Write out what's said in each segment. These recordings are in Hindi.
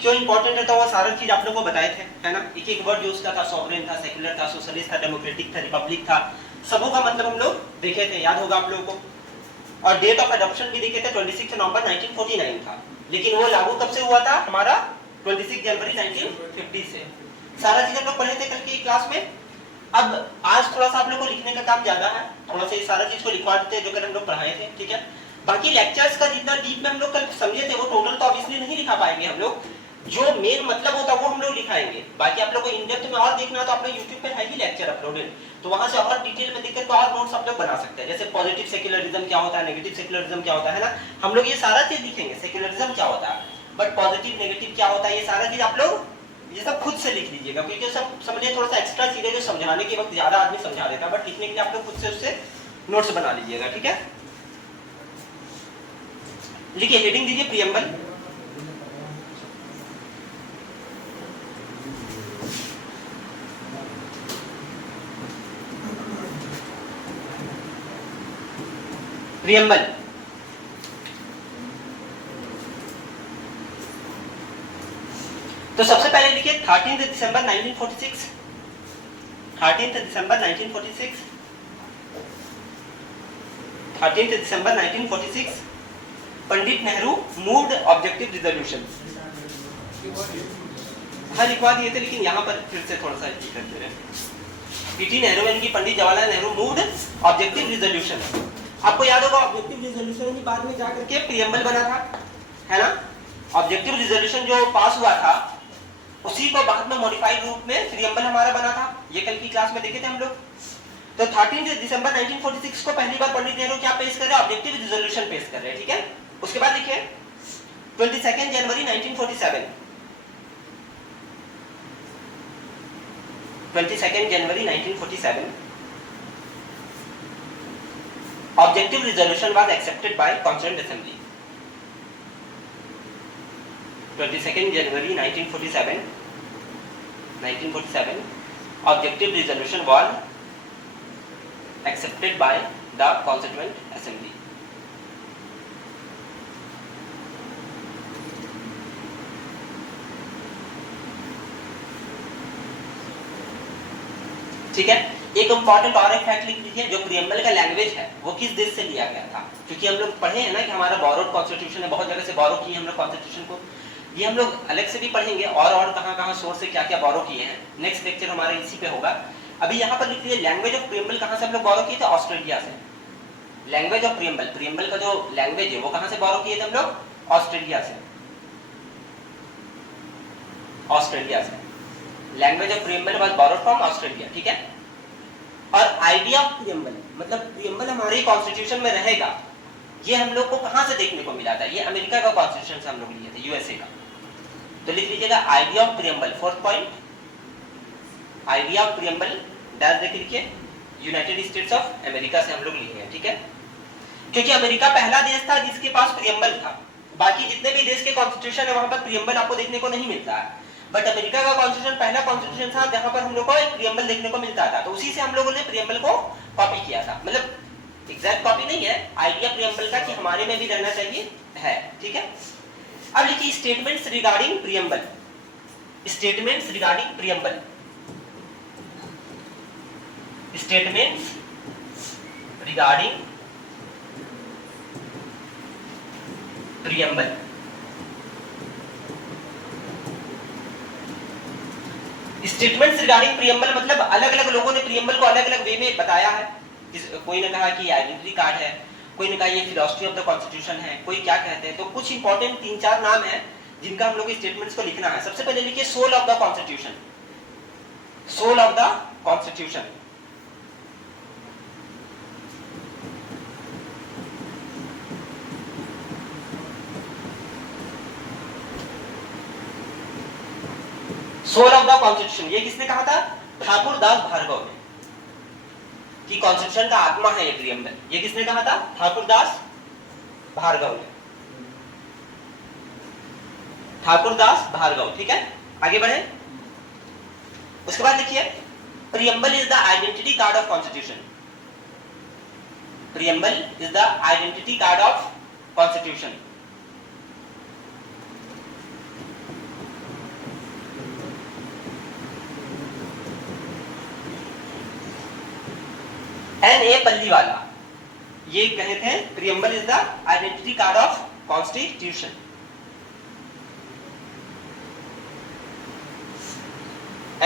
क्यों इंपॉर्टेंट है, तो वो सारा चीज आप लोग को बताए थे, है ना। एक एक वर्ड जो उसका था, सॉवरेन था, सेक्युलर था, सोशलिस्ट था, डेमोक्रेटिक था, रिपब्लिक था, सबों का मतलब हम लोग देखे थे, याद होगा आप लोगों को। और डेट ऑफ अडॉप्शन भी देखे थे, 26 नवंबर 1949 था, लेकिन वो लागू कब से हुआ था हमारा, 26 जनवरी 1950 से। सारा चीज हम लोग पढ़े थे कल की क्लास में। अब आज थोड़ा सा आप लोग को लिखने का काम ज्यादा है, थोड़ा सा ये सारा चीज को लिखवा देते हैं जो कल हम लोग पढ़ाए थे, ठीक है। बाकी लेक्चर्स का जितना डीप में हम लोग कल समझे थे वो टोटल तो ऑब्वियसली नहीं लिखा पाएंगे हम लोग, जो मेन मतलब होता है वो हम लोग लिखाएंगे। बाकी आप लोग को इन डेप्थ में और देखना तो आप लोग YouTube पे है ही लेक्चर अपलोडेड, तो वहां से और डिटेल में देखकर और नोट्स आप लोग बना सकते हैं। जैसे पॉजिटिव सेक्युलरिज्म क्या होता है, नेगेटिव सेक्युलरिज्म क्या होता है ना, हम लोग ये सारा चीज लिखेंगे। सेक्युलरिज्म क्या होता है, बट पॉजिटिव नेगेटिव क्या होता है, ये सारा चीज आप लोग ये सब खुद से लिख लीजिएगा, क्योंकि सब समझिए थोड़ा सा एक्स्ट्रा चीजें जो समझाने के वक्त ज्यादा आदमी समझा देता है, बट लिखने के लिए आप लोग खुद से उससे नोट्स बना लीजिएगा, ठीक है। लिखिए, हेडिंग दीजिए प्रियम्बल। प्रियम्बल तो सबसे पहले लिखिए 13 दिसंबर 1946। 13 दिसंबर 1946। 13 दिसंबर 1946 Pandit Nehru moved objective resolution. हाँ लिखवा दिए थे, लेकिन यहाँ पर फिर से थोड़ा सा करते रहे। पीटी नेहरू यानी कि Pandit Jawaharlal Nehru moved objective resolution. आपको याद होगा ऑब्जेक्टिव रिजोल्यूशन ही बाद में जाकर के प्रियम्बल बना था, है ना। ऑब्जेक्टिव रिजोल्यूशन जो पास हुआ था उसी को बाद में मॉडिफाइड रूप में प्रियम्बल हमारा बना था, ये कल की क्लास में देखे थे हम लोग। तो 13 दिसंबर 1946 को पहली बार पंडित नेहरू क्या पेश कर रहे हैं, ऑब्जेक्टिव रिजोल्यूशन पेश कर रहे हैं, ठीक है। उसके बाद लिखिए 22 जनवरी 1947। 22 जनवरी 1947 objective resolution was accepted by constituent assembly. 22 January 1947 objective resolution was accepted by the constituent assembly। ठीक है। एक इंपॉर्टेंट और एक फैक्ट लिख लीजिए, जो प्रियम्बल का लैंग्वेज है वो किस देश से लिया गया था, क्योंकि हम लोग पढ़े हैं ना कि हमारा बोरोड कॉन्स्टिट्यूशन है, बहुत जगह से बोरो किए हम लोग कॉन्स्टिट्यूशन को। ये हम लोग अलग से भी पढ़ेंगे और कहां-कहां सोर्स से क्या-क्या बोरो किए हैं, नेक्स्ट लेक्चर हमारा इसी पे होगा। अभी यहाँ पर लिख लीजिए लैंग्वेज ऑफ प्रियम्बल कहां से हम लोग बोरो किए थे, ऑस्ट्रेलिया से। लैंग्वेज ऑफ प्रियम्बल, प्रियम्बल का जो लैंग्वेज है वो कहां से बोरो किए थे हम लोग, ऑस्ट्रेलिया से। ऑस्ट्रेलिया से language of preamble was borrowed from Australia, ठीक है। और आइडिया ऑफ प्रियम्बल मतलब प्रियम्बल हमारे कॉन्स्टिट्यूशन में रहेगा, ये हम लोग को कहां से देखने को मिला था, ये अमेरिका का कॉन्स्टिट्यूशन से हम लोग लिए थे, यूएसए का। तो लिख लीजिएगा idea of preamble, fourth point, idea of preamble dash देख लीजिए, यूनाइटेड स्टेट्स ऑफ अमेरिका से हम लोग लिए हैं, ठीक है। क्योंकि अमेरिका पहला देश था जिसके पास प्रियम्बल था, बाकी जितने भी देश के कॉन्स्टिट्यूशन है वहां पर प्रियम्बल आपको देखने को नहीं मिलता है, बट अमेरिका का कॉन्स्टिट्यूशन पहला कॉन्स्टिट्यूशन था जहां पर हम लोग को एक प्रियम्बल देखने को मिलता था, तो उसी से हम लोगों ने प्रियम्बल को कॉपी किया था। मतलब एग्जैक्ट कॉपी नहीं है, आइडिया प्रियम्बल का कि हमारे में भी रहना चाहिए है, ठीक है। अब लिखिए statements regarding preamble, statements regarding preamble, statements regarding preamble. Statements regarding preamble मतलब अलग अलग लोगों ने प्रियम्बल को अलग अलग वे में बताया है। कोई ने कहा कि आइडेंटिटी कार्ड है, कोई ने कहा ये फिलॉसफी ऑफ द कॉन्स्टिट्यूशन है, कोई क्या कहते हैं। तो कुछ इंपॉर्टेंट 3-4 नाम है जिनका हम लोग स्टेटमेंट्स को लिखना है। सबसे पहले लिखिए soul of the constitution, soul of the constitution. Soul of the constitution ये किसने कहा था, ठाकुर दास भार्गव ने, कि कॉन्स्टिट्यूशन का आत्मा है ये प्रियम्बल, ये किसने कहा था, ठाकुर दास भार्गव ने, ठाकुर दास भार्गव, ठीक है। आगे बढ़े, उसके बाद लिखिए preamble is the identity card of constitution, preamble is the identity card of constitution. N.A. पल्लीवाला ये कहे थे preamble is the identity card of constitution.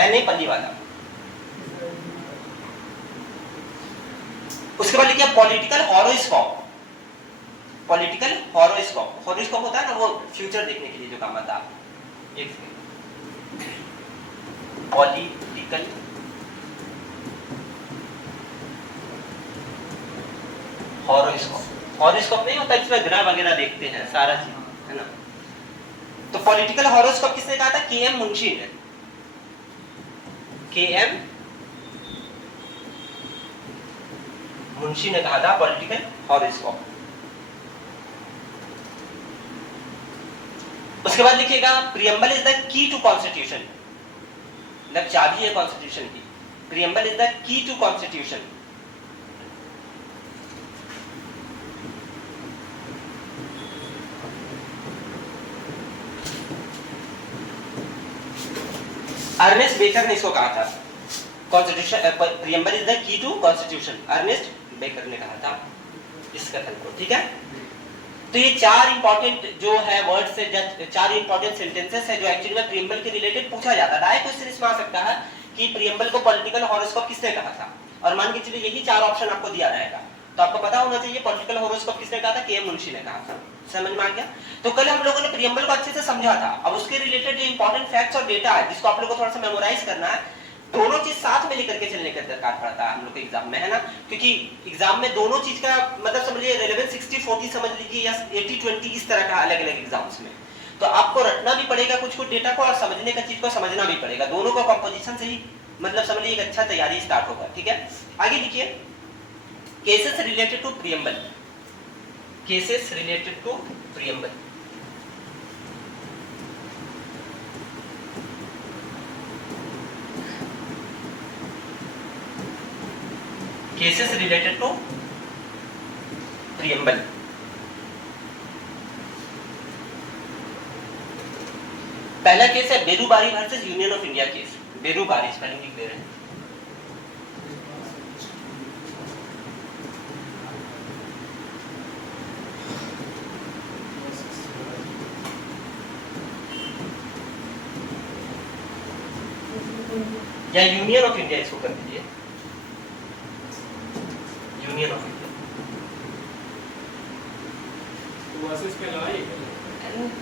N.A. पल्लीवाला। उसके बाद लिखिए political horoscope. Political horoscope, horoscope होता है ना वो फ्यूचर देखने के लिए जो काम आता है। एक पॉलिटिकल हॉरोस्कोप, हॉरोस्कोप नहीं होता जिसमें ग्रह वगैरह देखते हैं सारा चीज है ना। तो पॉलिटिकल हॉरोस्कोप किसने कहा था? के.एम. मुंशी ने। के.एम. मुंशी ने कहा था पॉलिटिकल हॉरोस्कोप। उसके बाद लिखिएगा preamble is the key to constitution, मतलब चाबी है कॉन्स्टिट्यूशन की। Preamble is the key to constitution. Ernest Barker ने इसको कहा था, constitution preamble is the key to constitution, Ernest Barker ने कहा था इस कथन को। ठीक है, तो ये चार इंपॉर्टेंट जो है वर्ड्स है, चार इंपॉर्टेंट सेंटेंसेस है जो एक्चुअली में प्रियम्बल के रिलेटेड पूछा जाता है। डायरेक्ट क्वेश्चन इसमें आ सकता है कि प्रियम्बल को पॉलिटिकल हॉरोस्कोप किसने कहा था, और मान के चलिए यही चार ऑप्शन आपको दिया रहेगा तो आपको पता होना चाहिए पॉलिटिकल हॉरोस्कोप किसने कहा था? के.एम. मुंशी ने कहा था। समझ में आ गया? तो कल हम लोगों ने प्रियम्बल को अच्छे से समझा था। अब उसके रिलेटेड जो इंपॉर्टेंट फैक्ट्स और डेटा है जिसको आप लोगों को थोड़ा सा मेमोराइज करना है, दोनों चीज साथ में लेकर के चलने का दरकार पड़ता है हम लोग के एग्जाम में, है ना। क्योंकि एग्जाम में दोनों चीज का मतलब समझिए रेलेवेंस 60-40 समझ लीजिए या 80-20 इस तरह का अलग अलग एग्जाम्स में। तो आपको रटना भी पड़ेगा कुछ कुछ डेटा को और समझने का चीज को समझना भी पड़ेगा। दोनों का कंपोजिशन से ही मतलब समझिए एक अच्छा तैयारी स्टार्ट होगा। ठीक है, आगे लिखिए cases related to preamble, cases related to preamble. Cases related to preamble. पहला केस है Berubari versus Union of India case. Berubari spelling लिख दे रहे हैं। या यूनियन ऑफ इंडिया इसको कर दीजिए, यूनियन ऑफ इंडिया।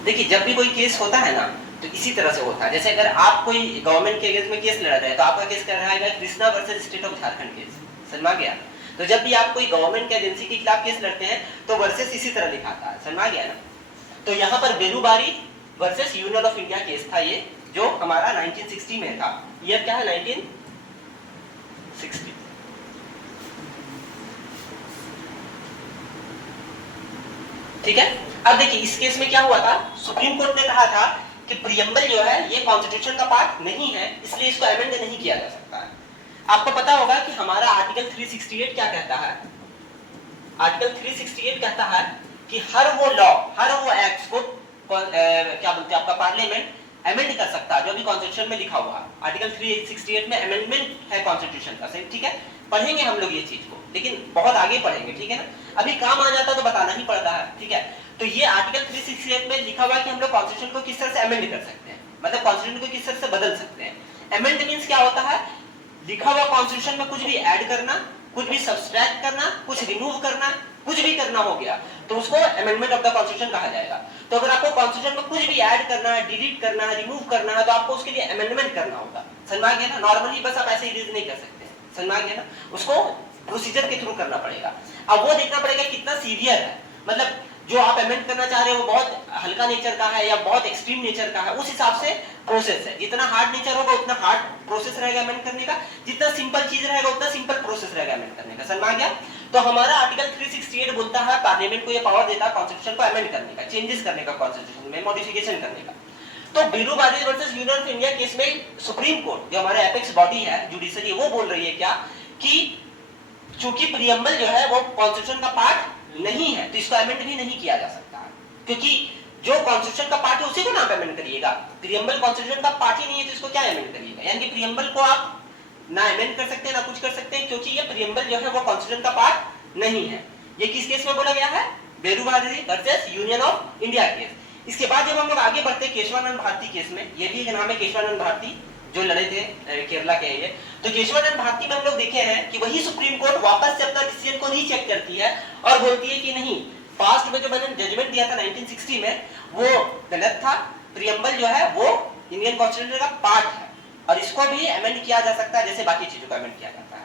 देखिए जब भी कोई केस होता है ना तो इसी तरह से होता है। जैसे अगर आप कोई गवर्नमेंट के अगेंस्ट में केस लड़ रहे हैं तो आपका केस कर रहा है Krishna versus state of Jharkhand case. समझ गया? तो जब भी आप कोई गवर्नमेंट के एजेंसी के खिलाफ केस लड़ते हैं तो वर्सेस इसी तरह लिखाता है। समझ गया ना? तो यहाँ पर Berubari versus Union of India case था ये, जो हमारा 1960 में था। ईयर क्या है? 1960। ठीक है, अब देखिए इस केस में क्या हुआ था, सुप्रीम कोर्ट ने कहा था कि प्रियम्बल जो है ये कॉन्स्टिट्यूशन का पार्ट नहीं है, इसलिए इसको अमेंड नहीं किया जा सकता है। आपको पता होगा कि हमारा आर्टिकल 368 क्या कहता है? आर्टिकल 368 कहता है कि हर वो लॉ, हर वो एक्ट को क्या बोलते हैं आपका पार्लियामेंट अमेंड कर सकता है जो भी कॉन्स्टिट्यूशन में लिखा हुआ है। आर्टिकल 368 में अमेंडमेंट है कॉन्स्टिट्यूशन का। सही, ठीक है, पढ़ेंगे हम लोग ये चीज को, लेकिन बहुत आगे पढ़ेंगे। ठीक है ना, अभी काम आ जाता तो बताना ही पड़ता है। ठीक है, तो ये आर्टिकल 368 में लिखा हुआ है कि हम लोग कॉन्स्टिट्यूशन को किस तरह से अमेंड कर सकते हैं, मतलब कॉन्स्टिट्यूशन को किस तरह से बदल सकते हैं। अमेंड मींस क्या होता है? लिखा हुआ कॉन्स्टिट्यूशन में कुछ भी ऐड करना, कुछ भी सब्सट्रैक्ट करना, कुछ रिमूव करना, कुछ भी करना हो गया तो उसको अमेंडमेंट ऑफ द कॉन्स्टिट्यूशन कहा जाएगा। तो अगर आपको कॉन्स्टिट्यूशन में कुछ भी ऐड करना है, डिलीट करना है, रिमूव करना है तो आपको उसके लिए अमेंडमेंट करना होगा। समझ गया ना? नॉर्मली बस आप ऐसे इरेज नहीं कर सकते। समझ गया ना? उसको प्रोसीजर के थ्रू करना पड़ेगा। अब वो देखना पड़ेगा कितना सीवियर है, मतलब जो आप अमेंड करना चाह रहे हो वो बहुत हल्का नेचर का है या बहुत एक्सट्रीम नेचर का है, उस हिसाब से प्रोसेस है। जितना हार्ड नेचर होगा उतना हार्ड प्रोसेस रहेगा अमेंड करने का, जितना सिंपल चीज रहेगा उतना सिंपल प्रोसेस रहेगा अमेंड करने का। समझ गया? तो हमारा आर्टिकल 368 बोलता है पार्लियामेंट को ये पावर देता है कॉन्स्टिट्यूशन को अमेंड करने का, चेंजेस करने का, कॉन्स्टिट्यूशन में मॉडिफिकेशन करने का। तो Berubari versus Union of India case में सुप्रीम कोर्ट जो हमारा एपेक्स बॉडी है जुडिशरी, वो बोल रही है क्या कि चूंकि प्रियम्बल जो है वो कॉन्स्टिट्यूशन का पार्ट नहीं है तो इसको अमेंड भी नहीं किया जा सकता है, क्योंकि जो कॉन्स्टिट्यूशन का पार्ट है उसी को ना अमेंड करिएगा। प्रियम्बल कॉन्स्टिट्यूशन का पार्ट ही नहीं है तो इसको क्या अमेंड करिएगा? यानी कि प्रियम्बल को आप ना अमेंड कर सकते हैं ना कुछ कर सकते हैं, क्योंकि ये प्रीएम्बल जो है वो कॉन्स्टिट्यूशन का पार्ट नहीं है। ये किस केस में बोला गया है? Beruwari versus Union of India case. इसके बाद जब हम लोग आगे बढ़ते हैं केशवानंद भारती केस में, ये भी एक नाम है केशवानंद भारती जो लड़े थे केरला के ये, तो केशवानंद भारती में हम लोग देखे हैं कि वही सुप्रीम कोर्ट वापस से अपना डिसीजन को रीचेक करती है और बोलती है कि नहीं, पास्ट में जो मैंने जजमेंट दिया था 1960 में वो गलत था, प्रीएम्बल जो है वो इंडियन कॉन्स्टिट्यूशन का पार्ट है और इसको भी अमेंड किया जा सकता है जैसे बाकी चीजों को अमेंड किया जाता है।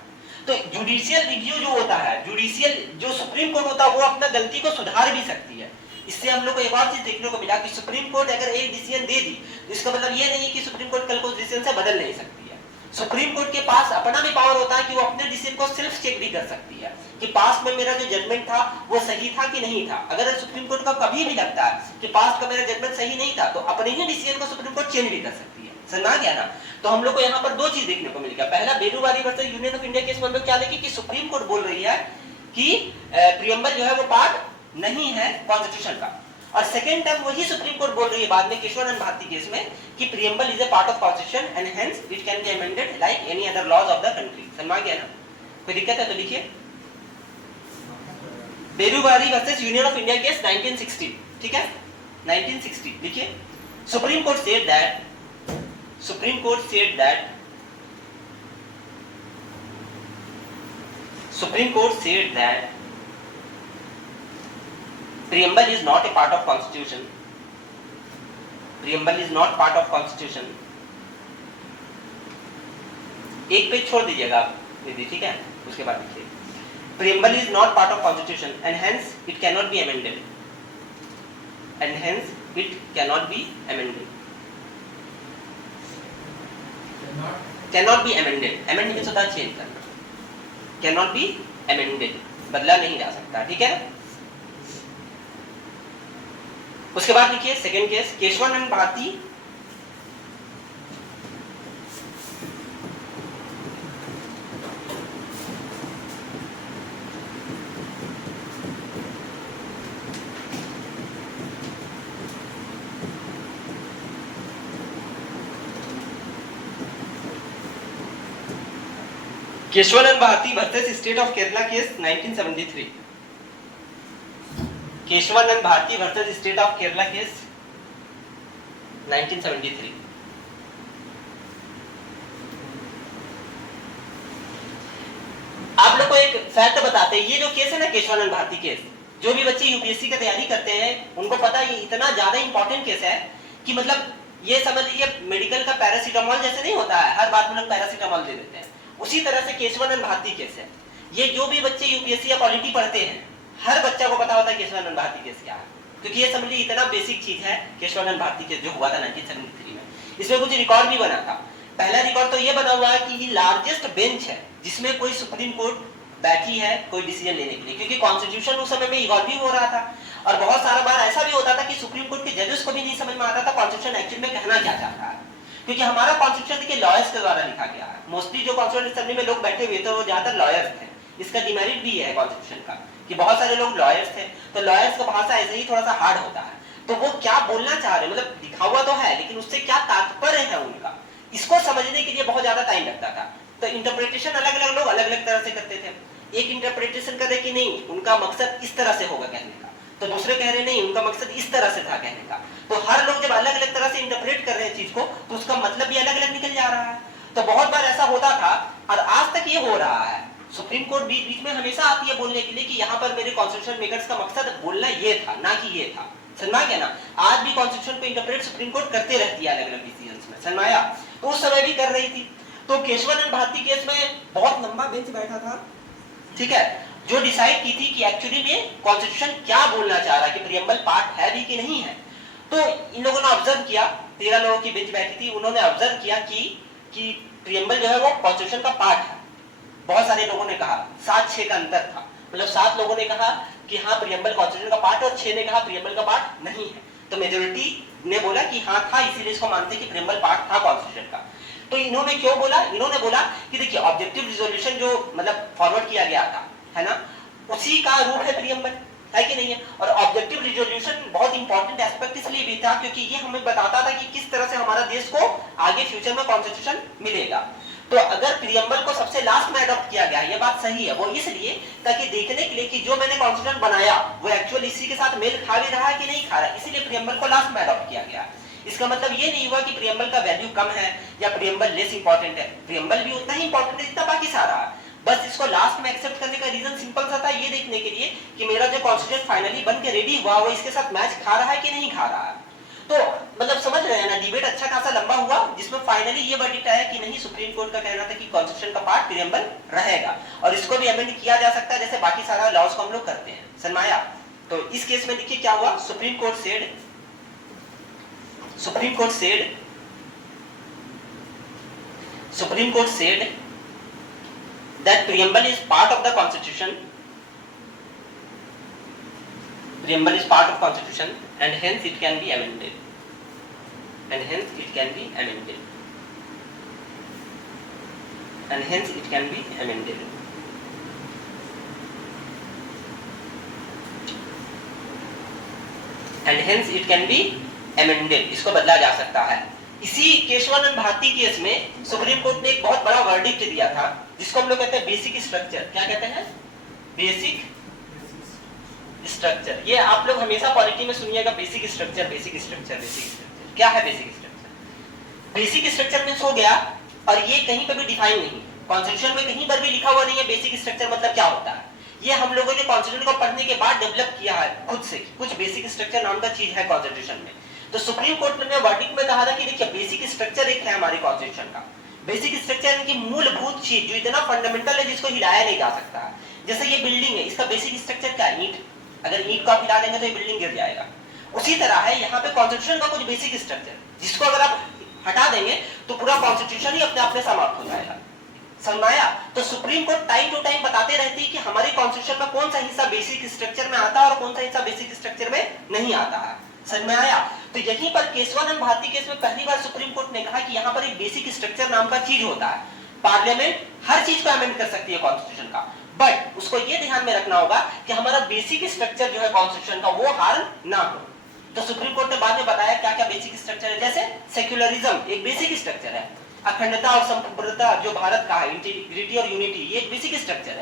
तो जुडिशियल रिव्यू जो होता है, जुडिशियल जो सुप्रीम कोर्ट होता है वो अपना गलती को सुधार भी सकती है। इससे हम लोग को एक और चीज देखने को मिला कि सुप्रीम कोर्ट अगर एक डिसीजन दे दी तो इसका मतलब ये नहीं है कि सुप्रीम कोर्ट कल को उस डिसीजन से बदल नहीं सकती है। सुप्रीम कोर्ट के पास अपना भी पावर होता है कि वो अपने डिसीजन को सेल्फ चेक भी कर सकती है कि पास्ट में मेरा जो जजमेंट था वो सही था कि नहीं था। अगर सुप्रीम कोर्ट को कभी भी लगता है कि पास्ट का मेरा जजमेंट सही नहीं था तो अपने ही डिसीजन को सुप्रीम कोर्ट चेंज भी कर सकती है। समझ आ गया ना? तो हम लोग को यहाँ पर दो चीज देखने को मिलेगा। पहला, Beruwari versus Union of India case में हम लोग क्या देखें कि सुप्रीम कोर्ट बोल रही है कि प्रीएम्बल जो है वो पार्ट नहीं है कॉन्स्टिट्यूशन का, और सेकेंड टाइम वही सुप्रीम कोर्ट बोल रही है बाद में केशवानंद भारती केस में कि preamble is a part of constitution and hence it can be amended like any other laws of the country. समझ गया ना? कोई दिक्कत है तो लिखिए। Beruwari versus Union of India case 1960, ठीक है 1960 लिखिए। Supreme Court said that Supreme Court said that preamble is not a part of constitution. Preamble is not part of constitution. एक पेज छोड़ दीजिएगा आप दीदी, ठीक है, उसके बाद लिखिए preamble is not part of constitution and hence it cannot be amended. And hence it cannot be amended. Cannot be amended. Amend means होता है चेंज करना. Cannot be amended. बदला नहीं जा सकता, ठीक है? उसके बाद लिखिए second case Kesavananda Bharati Kesavananda Bharati versus state of Kerala case 1973। Kesavananda Bharati versus state of Kerala case 1973। आप लोग को एक फैक्ट बताते हैं, ये जो केस है ना केशवानंद भारती केस, जो भी बच्चे यूपीएससी की तैयारी करते हैं उनको पता है ये इतना ज्यादा इंपॉर्टेंट केस है कि मतलब ये समझ लीजिए मेडिकल का पैरासीटामोल जैसे नहीं होता है, हर बात में लोग पैरासीटामोल दे देते हैं, उसी तरह से केशवानंद भारती केस है। ये जो भी बच्चे यूपीएससी या पॉलिटी पढ़ते हैं हर बच्चा को पता होता है केशवानंद भारती केस क्या है, क्योंकि ये समझ लीजिए इतना बेसिक चीज है केशवानंद भारती केस जो हुआ था 1973 में। इसमें कुछ रिकॉर्ड भी बना था। पहला रिकॉर्ड तो ये बना हुआ है कि ये लार्जेस्ट बेंच है जिसमें कोई सुप्रीम कोर्ट बैठी है कोई डिसीजन लेने के लिए, क्योंकि कॉन्स्टिट्यूशन उस समय में इवॉल्व हो रहा था और बहुत सारा बार ऐसा भी होता था कि सुप्रीम कोर्ट के जजेस को भी नहीं समझ में आता था कॉन्स्टिट्यूशन एक्चुअली में कहना क्या चाहता है, क्योंकि हमारा कॉन्स्टिट्यूशन देखिए लॉयर्स के द्वारा लिखा गया है। मोस्टली जो कॉन्स्टिट्यूशन असेंबली में लोग बैठे हुए थे वो ज्यादातर लॉयर्स थे। इसका डिमेरिट भी है कॉन्स्टिट्यूशन का कि बहुत सारे लोग लॉयर्स थे, तो लॉयर्स का भाषा ऐसे ही थोड़ा सा हार्ड होता है, तो वो क्या बोलना चाह रहे मतलब लिखा हुआ तो है लेकिन उससे क्या तात्पर्य है उनका, इसको समझने के लिए बहुत ज्यादा टाइम लगता था। तो इंटरप्रिटेशन अलग अलग लोग अलग अलग तरह से करते थे। एक इंटरप्रिटेशन कर रहे कि नहीं उनका मकसद इस तरह से होगा कहने का, तो दूसरे कह रहे नहीं उनका मकसद इस तरह से था कहने का। तो हर लोग जब अलग अलग तरह से इंटरप्रेट कर रहे हैं चीज को तो उसका मतलब भी अलग अलग निकल जा रहा है। तो बहुत बार ऐसा होता था और आज तक ये हो रहा है। सुप्रीम कोर्ट बीच बीच में हमेशा आती है बोलने के लिए कि यहाँ पर मेरे कॉन्स्टिट्यूशन मेकर्स का मकसद बोलना ये था ना कि ये था। समझ गया ना? आज भी कॉन्स्टिट्यूशन को इंटरप्रेट सुप्रीम कोर्ट करते रहती है अलग अलग डिसीजंस में। समझ आया? तो उस समय भी कर रही थी। तो केशवानंद भारती केस में बहुत लंबा बेंच बैठा था, ठीक है, जो डिसाइड की थी कि एक्चुअली में कॉन्स्टिट्यूशन क्या बोलना चाह रहा है कि प्रीएम्बल पार्ट है भी कि नहीं है। तो इन लोगों ने ऑब्जर्व किया, 13 लोगों की बेंच बैठी थी, उन्होंने ऑब्जर्व किया कि प्रीएम्बल जो है वो कॉन्स्टिट्यूशन का पार्ट है। बहुत सारे लोगों ने कहा, 7-6 का अंतर था, मतलब 7 लोगों ने कहा कि हाँ प्रीएम्बल कॉन्स्टिट्यूशन का पार्ट और 6 ने कहा प्रीएम्बल का पार्ट नहीं है। तो मेजोरिटी ने बोला कि हाँ था, इसीलिए इसको मानते कि प्रीएम्बल पार्ट था कॉन्स्टिट्यूशन का। तो इन्होंने क्यों बोला? इन्होंने बोला कि देखिए ऑब्जेक्टिव रिजोल्यूशन जो मतलब फॉरवर्ड किया गया था, है ना, उसी का रूप है प्रीएम्बल, है कि नहीं है? और ऑब्जेक्टिव रिजोल्यूशन बहुत इंपॉर्टेंट एस्पेक्ट इसलिए भी था क्योंकि ये हमें बताता था कि किस तरह से हमारा देश को आगे फ्यूचर में कॉन्स्टिट्यूशन मिलेगा। तो अगर प्रियम्बल को सबसे लास्ट में अडॉप्ट किया गया, ये बात सही है, वो इसलिए ताकि देखने के लिए कि जो मैंने कॉन्स्टिट्यूशन बनाया वो एक्चुअल इसी के साथ मेल खा भी रहा है कि नहीं खा रहा, इसीलिए प्रियम्बल को लास्ट में अडॉप्ट किया गया। इसका मतलब ये नहीं हुआ कि प्रियम्बल का वैल्यू कम है या प्रियम्बल लेस इंपॉर्टेंट है, प्रियम्बल भी उतना ही इंपॉर्टेंट है जितना बाकी सारा। बस इसको लास्ट में एक्सेप्ट करने का रीजन सिंपल सा था, ये देखने के लिए कि मेरा जो कॉन्स्टिट्यूशन फाइनली बन के रेडी हुआ वो इसके साथ मैच खा रहा है कि नहीं खा रहा है। तो मतलब समझ रहे हैं ना, डिबेट अच्छा खासा लंबा हुआ जिसमें फाइनली ये वर्डिक्ट आया कि नहीं, सुप्रीम कोर्ट का कहना था कि कॉन्स्टिट्यूशन का पार्ट प्रियम्बल रहेगा और इसको भी अमेंड किया जा सकता है जैसे बाकी सारा लॉज को हम लोग करते हैं। समझ में आया? तो इस केस में देखिए क्या हुआ, supreme Court said that preamble is part of the constitution, and hence it can be amended, इसको बदला जा सकता है। इसी केशवानंद भारती केस में सुप्रीम कोर्ट ने एक बहुत बड़ा वर्डिक्ट दिया था जिसको हम लोग कहते हैं बेसिक स्ट्रक्चर। क्या कहते हैं? Basic structure. ये आप लोग हमेशा पॉलिटी में सुनिएगा, बेसिक स्ट्रक्चर। क्या है basic structure? Basic structure means हो गया, और ये कहीं पर भी डिफाइन नहीं, कॉन्स्टिट्यूशन में कहीं पर भी लिखा हुआ नहीं है बेसिक स्ट्रक्चर मतलब क्या होता है। ये हम लोगों ने कॉन्स्टिट्यूशन को पढ़ने के बाद डेवलप किया है खुद से, कुछ बेसिक स्ट्रक्चर नाम का चीज है कॉन्स्टिट्यूशन में। तो सुप्रीम कोर्ट ने वर्डिक्ट में कहा था कि देखिए बेसिक स्ट्रक्चर एक है हमारे कॉन्स्टिट्यूशन का, बेसिक स्ट्रक्चर की मूलभूत चीज जो इतना फंडामेंटल है जिसको हिलाया नहीं जा सकता। जैसे ये बिल्डिंग है, इसका बेसिक स्ट्रक्चर क्या है? ईंट। अगर ईंट को आप हिला देंगे तो ये बिल्डिंग गिर जाएगा। उसी तरह है यहाँ पे कॉन्स्टिट्यूशन का कुछ बेसिक स्ट्रक्चर जिसको अगर आप हटा देंगे तो पूरा कॉन्स्टिट्यूशन ही अपने आप में समाप्त हो जाएगा। समझ में आया? तो Supreme Court time to time बताते रहती है कि हमारे कॉन्स्टिट्यूशन में कौन सा हिस्सा बेसिक स्ट्रक्चर में आता है और कौन सा हिस्सा बेसिक स्ट्रक्चर में नहीं आता है। समझ में आया? तो यहीं पर केशवानंद भारती केस में पहली बार सुप्रीम कोर्ट ने कहा कि यहाँ पर एक बेसिक स्ट्रक्चर नाम का चीज होता है। पार्लियामेंट हर चीज को अमेंड कर सकती है कॉन्स्टिट्यूशन का, बट उसको ये ध्यान में रखना होगा कि हमारा बेसिक स्ट्रक्चर जो है कॉन्स्टिट्यूशन का वो हार्म ना हो। तो सुप्रीम कोर्ट ने बाद में बताया क्या क्या बेसिक स्ट्रक्चर है, जैसे सेक्युलरिज्म एक बेसिक स्ट्रक्चर है, अखंडता और संप्रभुता जो भारत का है, इंटीग्रिटी और यूनिटी ये एक बेसिक स्ट्रक्चर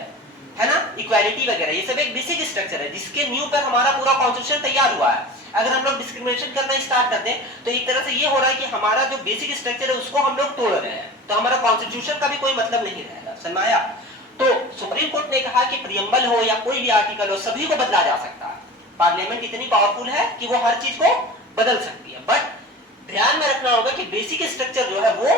है ना, इक्वालिटी वगैरह ये सब एक बेसिक स्ट्रक्चर है जिसके नींव पर हमारा पूरा कॉन्स्टिट्यूशन तैयार हुआ है। अगर हम लोग डिस्क्रिमिनेशन करना स्टार्ट कर दें तो एक तरह से ये हो रहा है कि हमारा जो बेसिक स्ट्रक्चर है उसको हम लोग तोड़ रहे हैं, तो हमारा कॉन्स्टिट्यूशन का भी कोई मतलब नहीं रहेगा। समझ में आया? तो सुप्रीम कोर्ट ने कहा कि प्रियम्बल हो या कोई भी आर्टिकल हो सभी को बदला जा सकता है। पार्लियामेंट इतनी पावरफुल है कि वो हर चीज को बदल सकती है, बट ध्यान में रखना होगा कि बेसिक स्ट्रक्चर जो है वो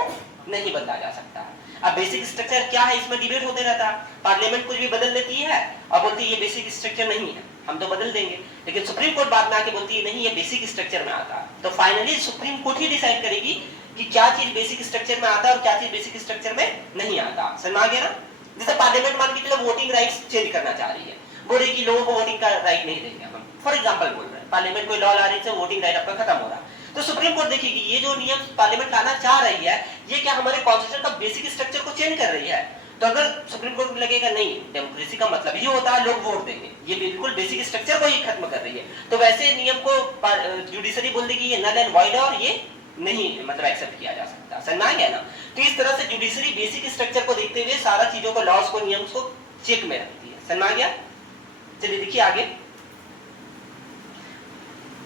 नहीं बदला जा सकता। अब बेसिक स्ट्रक्चर क्या है इसमें डिबेट होते रहता है। पार्लियामेंट कुछ भी बदल देती है और बोलती है ये बेसिक स्ट्रक्चर नहीं है, हम तो बदल देंगे, लेकिन सुप्रीम कोर्ट बाद में आके बोलती है नहीं ये बेसिक स्ट्रक्चर में आता है। तो फाइनली सुप्रीम कोर्ट ही डिसाइड करेगी कि क्या चीज बेसिक स्ट्रक्चर में आता है और क्या चीज बेसिक स्ट्रक्चर में नहीं आता। समझ आ गया ना? जैसे पार्लियामेंट मान के चलो वोटिंग राइट्स चेंज करना चाह रही है, बोल रही है कि लोगों को वोटिंग का राइट नहीं देंगे हम, फॉर एग्जांपल बोल रहे हैं पार्लियामेंट कोई लॉ ला रही है वोटिंग राइट आपका खत्म हो रहा है, तो सुप्रीम कोर्ट देखेगी ये जो नियम पार्लियामेंट लाना चाह रही है ये क्या हमारे कॉन्स्टिट्यूशन का बेसिक स्ट्रक्चर को चेंज कर रही है। तो अगर सुप्रीम कोर्ट को लगेगा नहीं डेमोक्रेसी का मतलब ही होता है लोग वोट देंगे, ये बिल्कुल बेसिक स्ट्रक्चर को ही खत्म कर रही है, तो वैसे नियम को जुडिशरी बोल देगी ये नल एंड वॉइड है और ये नहीं मतलब एक्सेप्ट किया जा सकता। समझ में आ गया ना? तो इस तरह से जुडिशरी बेसिक स्ट्रक्चर को देखते हुए सारा चीजों को, लॉज को, नियम्स को चेक में रखती है। समझ में आ गया? चलिए देखिए आगे।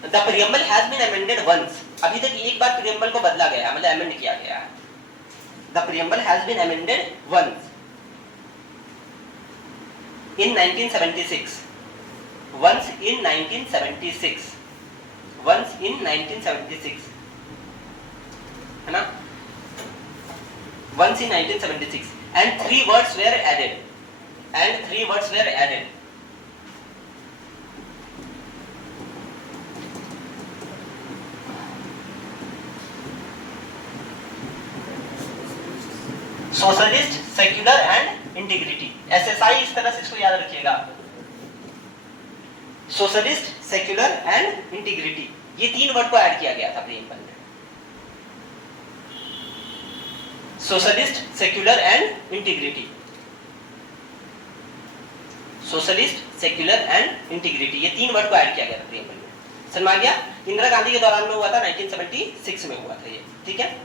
The preamble has been amended once. अभी तक एक बार preamble को बदला गया, मतलब amend किया गया है। The preamble has been amended once in 1976. Once in 1976. Once in 1976. है ना? Once in 1976. And 3 words were added. And 3 words were added. Socialist, secular and integrity. SSI इस तरह से इसको याद रखिएगा, सोशलिस्ट, सेक्युलर एंड इंटीग्रिटी, ये 3 वर्ड को ऐड किया गया था प्रियम्बल में। Socialist, secular and integrity, socialist, secular and integrity, ये 3 वर्ड को ऐड किया गया था प्रियम्बल में। समझ आ गया? इंदिरा गांधी के दौरान में हुआ था, 1976 में हुआ था ये, ठीक है?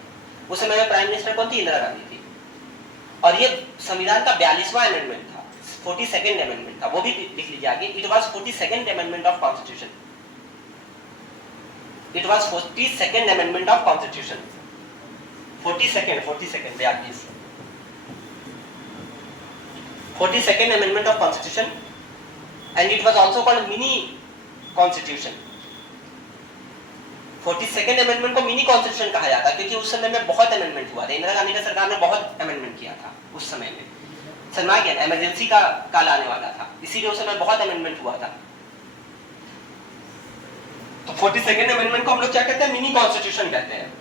उस समय में प्राइम मिनिस्टर कौन थी? इंदिरा गांधी थी। और ये संविधान का 42वां अमेंडमेंट था, 42nd अमेंडमेंट था, वो भी लिख लीजिए आगे। It was 42nd amendment of constitution, it was 42nd amendment of constitution, 42nd 42nd amendment of constitution, and it was also called mini constitution। 42nd amendment को मिनी कॉन्स्टिट्यूशन कहा जाता है क्योंकि उस समय में बहुत अमेंडमेंट हुआ था। इंदिरा गांधी का सरकार ने बहुत अमेंडमेंट किया था उस समय में, समझ गया, इमरजेंसी का काल आने वाला था, इसीलिए उस समय बहुत अमेंडमेंट हुआ था। तो 42nd अमेंडमेंट को हम लोग क्या कहते हैं, मिनी कॉन्स्टिट्यूशन कहते हैं।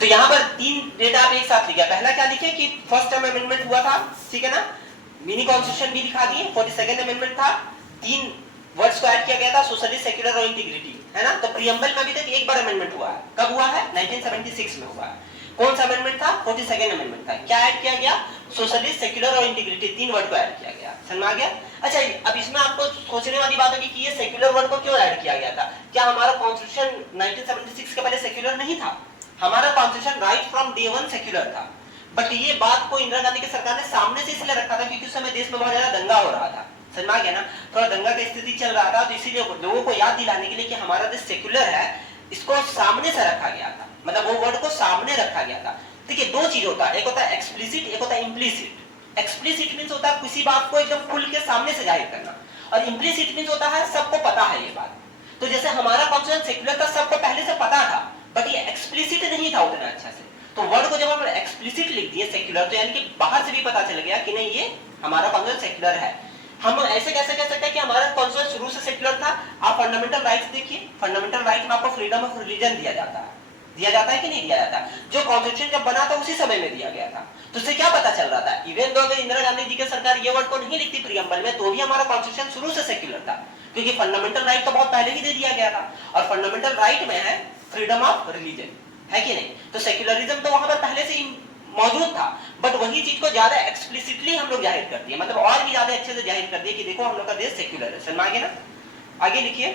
तो यहाँ पर 3 डेटा आप एक साथ लिखिए। पहला क्या लिखे कि फर्स्ट टर्म अमेंडमेंट हुआ था, ठीक है ना, मिनी कॉन्स्टिट्यूशन भी लिखा दिए, 42nd अमेंडमेंट था, 3 वर्ड्स को ऐड किया गया था, सोशलिस्ट, सेक्युलर और इंटीग्रिटी, है ना। तो प्रीएम्बल में अभी तक एक बार अमेंडमेंट हुआ है, कब हुआ है, 1976 में हुआ है। कौन सा अमेंडमेंट था, 42nd अमेंडमेंट था। क्या ऐड किया गया, सोशलिस्ट, सेक्युलर और इंटीग्रिटी, 3 वर्ड को ऐड किया गया, समझ आ गया। अच्छा, अब इसमें आपको सोचने वाली बात होगी कि ये सेक्युलर वर्ड को क्यों ऐड किया गया था। क्या हमारा कॉन्स्टिट्यूशन 1976 के पहले सेक्युलर नहीं था? हमारा constitution right from day one secular था, बट ये बात को इंदिरा गांधी की सरकार ने सामने से इसलिए रखा था क्योंकि उस समय देश में बहुत ज्यादा दंगा हो रहा था, समझ में आ गया ना, थोड़ा दंगा की स्थिति चल रहा था, तो इसीलिए लोगों को याद दिलाने के लिए कि हमारा देश सेक्युलर है, इसको सामने से रखा गया था, मतलब वो वर्ड को सामने रखा गया था। देखिए 2 चीज होता है, एक होता है एक्सप्लिसिट, एक होता है इम्प्लिसिट। एक्सप्लिसिट मींस होता है किसी बात को एकदम खुल के सामने से जाहिर करना, और इम्प्लिसिट मींस होता है सबको पता है ये बात। तो जैसे हमारा कॉन्स्टिट्यूशन सेक्युलर था, सबको पहले से पता था, बट ये एक्सप्लिसिट नहीं था उतना अच्छा से। तो वर्ड को जब हम एक्सप्लिसिट लिख दिए सेक्युलर, तो यानी कि बाहर से भी पता चल गया कि नहीं ये हमारा कॉन्स्टिट्यूशन सेक्युलर है। हम ऐसे कैसे कह सकते हैं कि हमारा कॉन्स्टिट्यूशन शुरू से सेक्युलर था। आप फंडामेंटल राइट्स देखिए, फंडामेंटल राइट में आपको फ्रीडम ऑफ रिलीजन दिया जाता है कि नहीं दिया जाता, जो कॉन्स्टिट्यूशन जब बना था उसी समय में दिया गया था। तो इससे क्या पता चल रहा था, इवन दो अगर इंदिरा गांधी जी की सरकार ये वर्ड को नहीं लिखती प्रीएम्बल में, तो भी हमारा कॉन्स्टिट्यूशन शुरू से सेक्युलर था, क्योंकि फंडामेंटल राइट तो बहुत पहले ही दे दिया गया था, और फंडामेंटल राइट में है फ्रीडम ऑफ रिलीजन, है कि नहीं। तो सेक्युलरिज्म तो वहां पर पहले से ही मौजूद था, बट वही चीज को ज्यादा एक्सप्लिसिटली हम लोग जाहिर कर दिए, मतलब और भी ज्यादा अच्छे से जाहिर कर दिए कि देखो हम लोग का देश सेक्युलर है। समझ आगे ना, आगे लिखिए।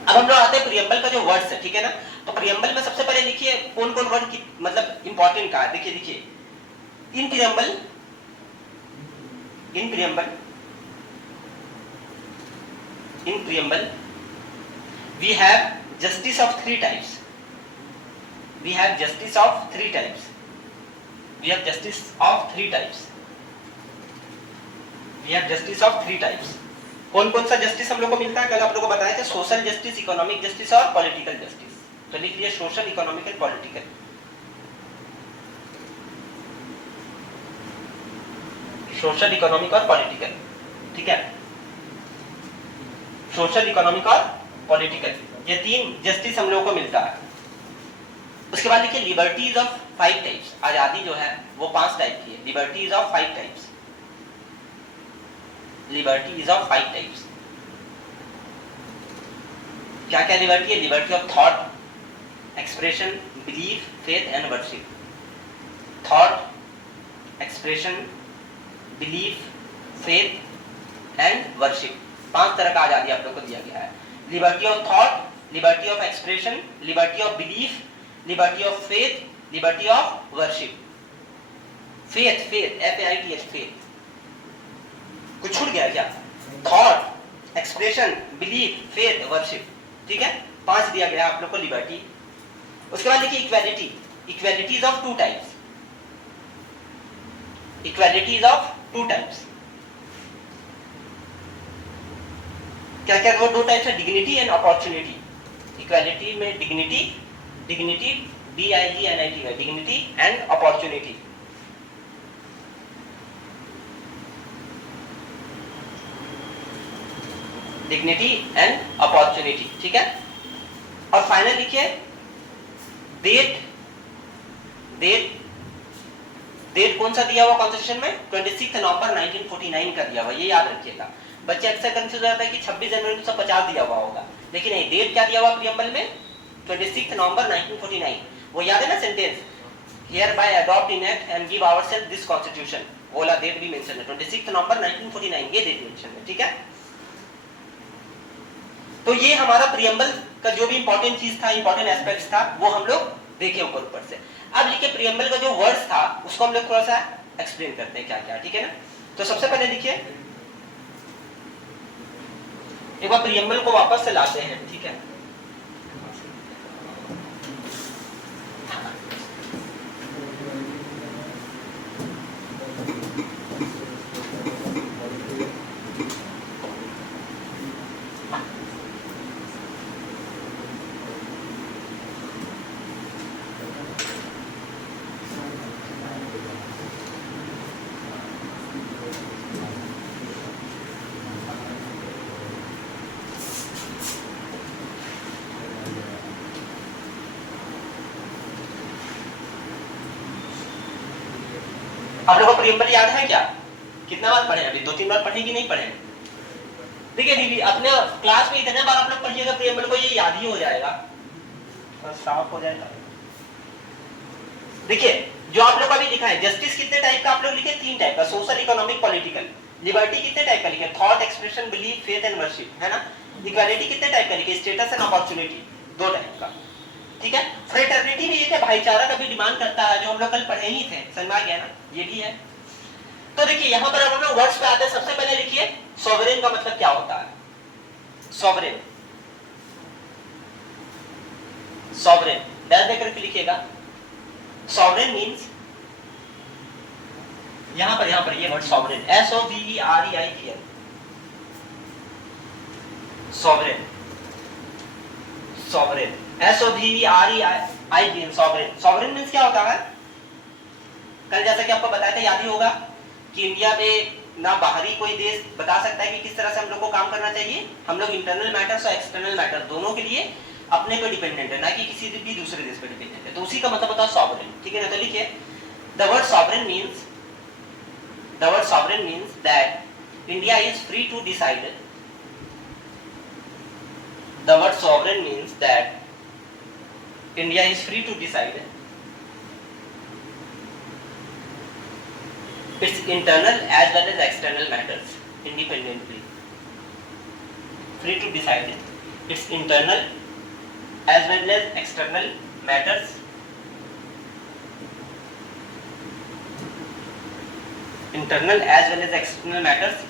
अब हम लोग आते हैं प्रीएम्बल का जो वर्ड्स है, ठीक है ना। तो प्रीएम्बल में सबसे पहले लिखिए कौन कौन वर्ड की मतलब इंपॉर्टेंट का है। देखिए देखिए, इन preamble we have justice of 3 types. We have justice of 3 types. We have justice of 3 types. We have justice of 3 types. कौन कौन सा जस्टिस हम लोग को मिलता है, कल आप लोगों को बताया था, सोशल जस्टिस, इकोनॉमिक जस्टिस और पॉलिटिकल जस्टिस। तो लिख लिया social, economic and political. Social, economic और पॉलिटिकल, ठीक है। सोशल, इकोनॉमिक और पॉलिटिकल, ये 3 जस्टिस हम लोगों को मिलता है। उसके बाद लिखिए लिबर्टीज ऑफ 5 टाइप्स। आजादी जो है वो 5 टाइप की है। Liberties of 5 types, liberty is of 5 types. क्या क्या लिबर्टी है? Liberty of thought, expression, belief, faith and worship. Thought, expression, belief, faith and worship, 5 तरह का आजादी आप लोग को दिया गया है। Liberty of thought, liberty of expression, liberty of belief, liberty of faith, liberty of worship. Faith, faith, FAITH, faith. कुछ छूट गया क्या? Thought, expression, belief, faith, worship, ठीक है, 5 दिया गया आप लोग को लिबर्टी। उसके बाद देखिए equality. Equality is of 2 types. Equality is of 2 types. क्या क्या वो 2 टाइप्स है? Dignity and opportunity. इक्वालिटी में dignity, dignity DIGNITY, dignity and opportunity. Dignity and opportunity, ठीक है। और फाइनल लिखिए डेट। डेट, डेट कौन सा दिया हुआ कॉन्स्टिट्यूशन में? 26 नवंबर 1949 का दिया हुआ, ये याद रखिएगा। बच्चे अक्सर कंफ्यूज होता है कि 26 जनवरी 1950 दिया हुआ होगा, लेकिन नहीं, डेट क्या दिया हुआ प्रीएम्बल में? 26 नवंबर 1949। वो याद है ना sentence, hereby adopt enact and give ourselves this constitution, वो वाला डेट भी मेंशन है, 26 नवंबर 1949, ये डेट मेंशन है, ठीक है। तो ये हमारा प्रियम्बल का जो भी इंपॉर्टेंट चीज था, इंपॉर्टेंट एस्पेक्ट्स था, वो हम लोग देखे ऊपर से। अब लिखिए प्रियम्बल का जो वर्ड्स था उसको हम लोग थोड़ा सा एक्सप्लेन करते हैं क्या क्या, ठीक है ना। तो सबसे पहले लिखिए, एक बार प्रियम्बल को वापस से लाते हैं, ठीक है। आप लोगों को प्रियम्बल याद है क्या? कितना बार पढ़े? अभी 2-3 बार पढ़े कि नहीं पढ़े? देखिए दीदी, अपने क्लास में इतने बार आप लोग पढ़िएगा प्रियम्बल को, ये याद ही हो जाएगा, साफ हो जाएगा। देखिए जो आप लोग अभी लिखा है, जस्टिस कितने टाइप का आप लोग लिखे? 3 टाइप का, सोशल, इकोनॉमिक, पॉलिटिकल। लिबर्टी कितने टाइप का लिखे? Thought, expression, belief, faith and worship, है ना। इक्वालिटी कितने टाइप का लिखे? स्टेटस एंड अपॉर्चुनिटी, 2 टाइप का, ठीक है। फ्रेटर्निटी भी एक है, भाईचारा का भी डिमांड करता है, जो हम लोग कल पढ़े ही थे, समझ में आ गया ना, ये भी है। तो देखिए यहाँ पर हम लोग वर्ड्स पे आते हैं। सबसे पहले लिखिए सॉवरेन का मतलब क्या होता है। सॉवरेन, सॉवरेन डैश देकर के लिखिएगा। सॉवरेन मींस, यहाँ पर ये word sovereign, SOVEREIN, sovereign, sovereign, SOVEREIN, sovereign. Sovereign means क्या होता है? कल जैसा कि आपको बताया था, याद ही होगा कि इंडिया में ना बाहरी कोई देश बता सकता है कि किस तरह से हम लोग को काम करना चाहिए। हम लोग इंटरनल मैटर्स और एक्सटर्नल मैटर दोनों के लिए अपने पे डिपेंडेंट है, ना कि किसी भी दूसरे देश पे डिपेंडेंट है। तो उसी का मतलब होता है सॉवरेन, ठीक है ना। तो लिखिए the word sovereign means that India is free to decide. The word sovereign means that India is free to decide its internal as well as external matters independently. Free to decide its internal as well as external matters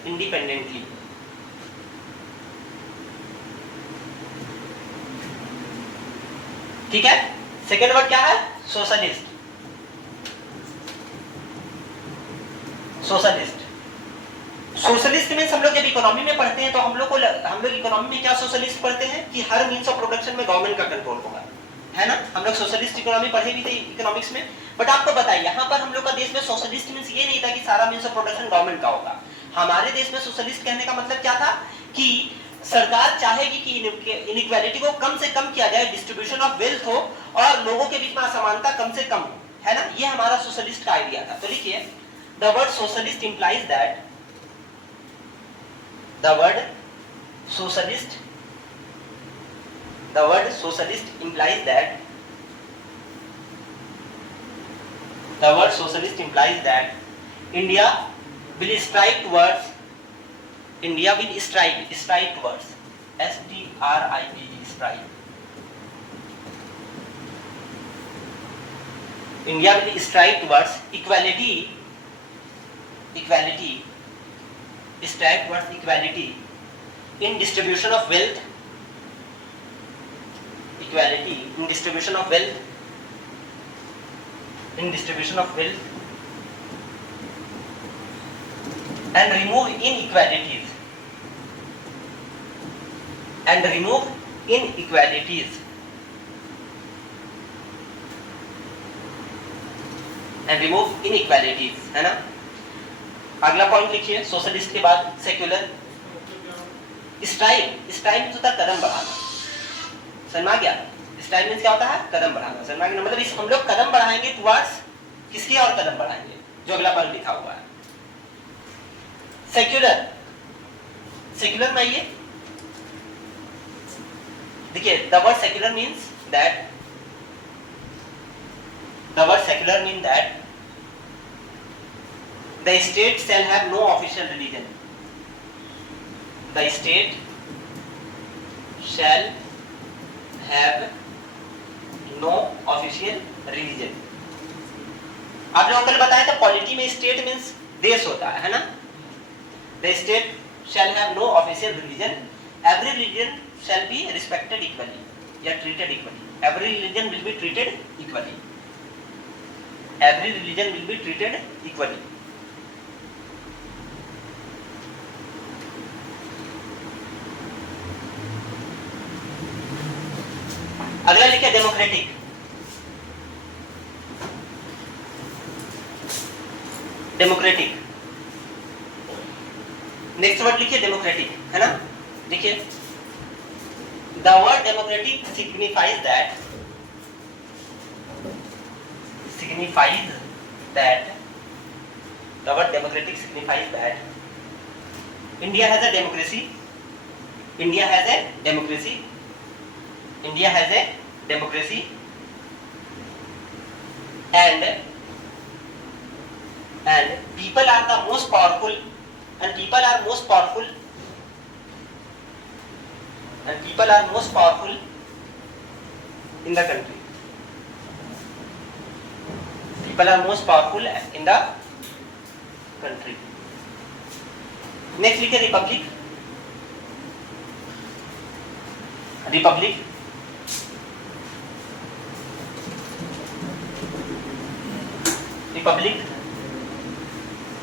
independently. ठीक है। सेकेंड वर्ड क्या है? सोशलिस्ट। सोशलिस्ट, सोशलिस्ट मींस हम लोग जब इकोनॉमी में पढ़ते हैं तो हम लोग इकोनॉमी में क्या सोशलिस्ट पढ़ते हैं कि हर मींस ऑफ प्रोडक्शन में गवर्नमेंट का कंट्रोल होगा, है ना। हम लोग सोशलिस्ट इकोनॉमी पढ़े भी थे इकोनॉमिक्स में। बट आपको बताइए यहाँ पर हम लोग का देश में सोशलिस्ट मींस ये नहीं था कि सारा मींस ऑफ प्रोडक्शन गवर्नमेंट का होगा। हमारे देश में सोशलिस्ट कहने का मतलब क्या था कि सरकार चाहेगी कि इनइक्वालिटी को कम से कम किया जाए, डिस्ट्रीब्यूशन ऑफ वेल्थ हो और लोगों के बीच में असमानता कम से कम हो, है ना। ये हमारा सोशलिस्ट का आइडिया था। तो लिखिए the word socialist implies that, the word socialist implies that India will strive towards strive. India will strive towards equality in distribution of wealth, and remove inequalities, है ना। अगला पॉइंट लिखिए सोशलिस्ट के बाद सेक्युलर। स्ट्राइव मींस होता है कदम बढ़ाना, समझ में आ गया। स्ट्राइव मींस क्या होता है? कदम बढ़ाना, समझ में आ गया। मतलब इस हम लोग कदम बढ़ाएंगे टुवर्ड्स किसकी और कदम बढ़ाएंगे, जो अगला पॉइंट लिखा हुआ है। सेक्युलर में ये देखिए the word secular means that the state shall have no official religion. The state shall have no official religion। आप लोगों को बताया था पॉलिटी में स्टेट मींस देश होता है ना। The state shall have no official religion, every religion shall be respected equally या treated equally, every religion will be treated equally, every religion will be treated equally। अगला लिखिए डेमोक्रेटिक। डेमोक्रेटिक नेक्स्ट वर्ड लिखिए डेमोक्रेटिक, है ना। देखिए the word democratic signifies that the word democratic signifies that India has a democracy, India has a democracy, India has a democracy and people are the most powerful and people are most powerful and people are most powerful in the country, people are most powerful in the country। next लिखिए Republic. Republic Republic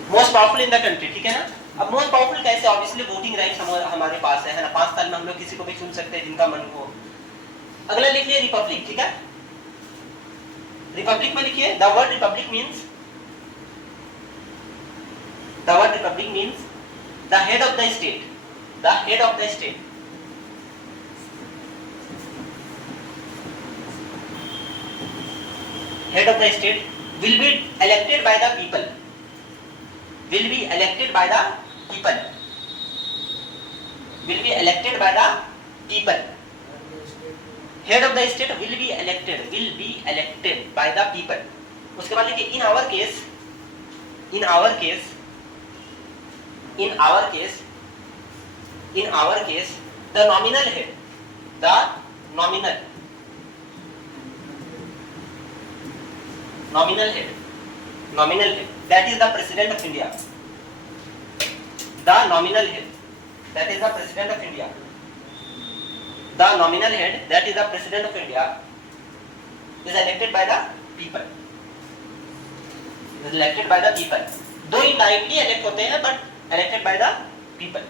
most powerful in the country, ठीक है ना। अब मोस्ट पावरफुल कैसे, ऑब्वियसली वोटिंग राइट्स हमारे पास है ना। 5 साल में हम लोग किसी को भी चुन सकते हैं जिनका मन हो। अगला लिखिए रिपब्लिक, ठीक है। रिपब्लिक में लिखिए the word Republic means the head of the state, the head of the state, head of the state will be elected by the people, will be elected by the people, will be elected by the people, head of the state will be elected by the people। उसके बाद लिखिए in our case the nominal head, nominal head that is the president of India, the nominal head that is the president of India, the nominal head that is the president of India is elected by the people, is elected by the people। दो indirectly elect होते हैं but elected by the people।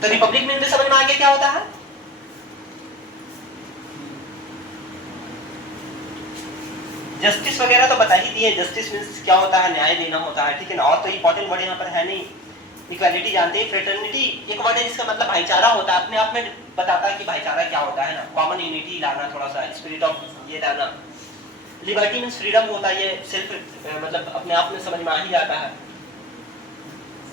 तो रिपब्लिक में समझ में आ गया क्या होता है। जस्टिस वगैरह तो बता ही दिए, जस्टिस मींस क्या होता है, न्याय देना होता है, ठीक है ना। और तो इंपॉर्टेंट वर्ड यहाँ पर है नहीं। इक्वालिटी जानते हैं, फ्रेटर्निटी एक वर्ड है जिसका मतलब भाईचारा होता है, अपने आप में बताता है कि भाईचारा क्या होता है ना। कॉमन यूनिटी लाना, थोड़ा सा स्पिरिट ऑफ ये लाना। लिबर्टी मींस फ्रीडम होता है, ये सेल्फ मतलब अपने आप में समझ में आ ही जाता है।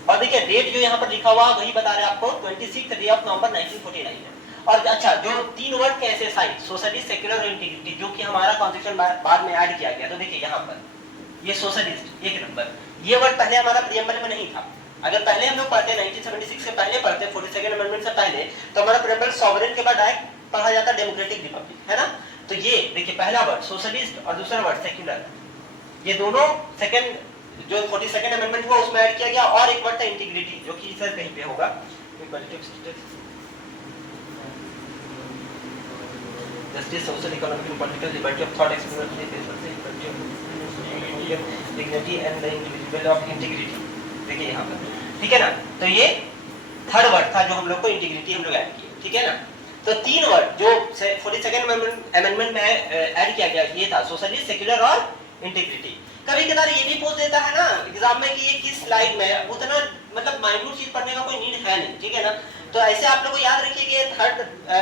और देखिए डेट जो यहाँ पर लिखा हुआ वही बता रहे आपको 26 डे ऑफ नवंबर 1949 है। और अच्छा जो 3 वर्ड कैसे साइड सोशलिस्ट, सेक्युलर और इंटीग्रिटी जो कि हमारा कॉन्स्टिट्यूशन बाद में ऐड किया गया। तो देखिए यहाँ पर ये सोशलिस्ट 1 नंबर, ये वर्ड पहले हमारा प्रीएम्बल में नहीं था। अगर पहले हम लोग पढ़ते 1976 से पहले पढ़ते 42nd अमेंडमेंट से पहले तो हमारा प्रीएम्बल सॉवरेन के बाद डायरेक्ट पढ़ा जाता डेमोक्रेटिक रिपब्लिक, है ना। तो ये देखिए पहला वर्ड सोशलिस्ट और दूसरा वर्ड सेक्युलर, ये दोनों सेकंड जो 42nd अमेंडमेंट हुआ उसमें ऐड किया गया। और एक वर्ड था इंटीग्रिटी जो कि सर कहीं पे होगा justice, social, economic and political liberty of thought, expression, liberty of dignity and the individual of integrity। देखिए यहाँ पर, ठीक है ना। तो ये थर्ड वर्ड था जो हम लोग को इंटीग्रिटी हम लोग ऐड किए, ठीक है ना। तो 3 वर्ड जो 42nd अमेंडमेंट में ऐड किया गया ये था सोशलिस्ट, सेक्युलर और इंटीग्रिटी। कभी कभार ये भी पूछ देता है ना एग्जाम में कि ये किस स्लाइड में है, उतना मतलब माइन्यूट चीज पढ़ने का कोई नीड है नहीं, ठीक है ना। तो ऐसे आप लोग को याद रखिए कि ये थर्ड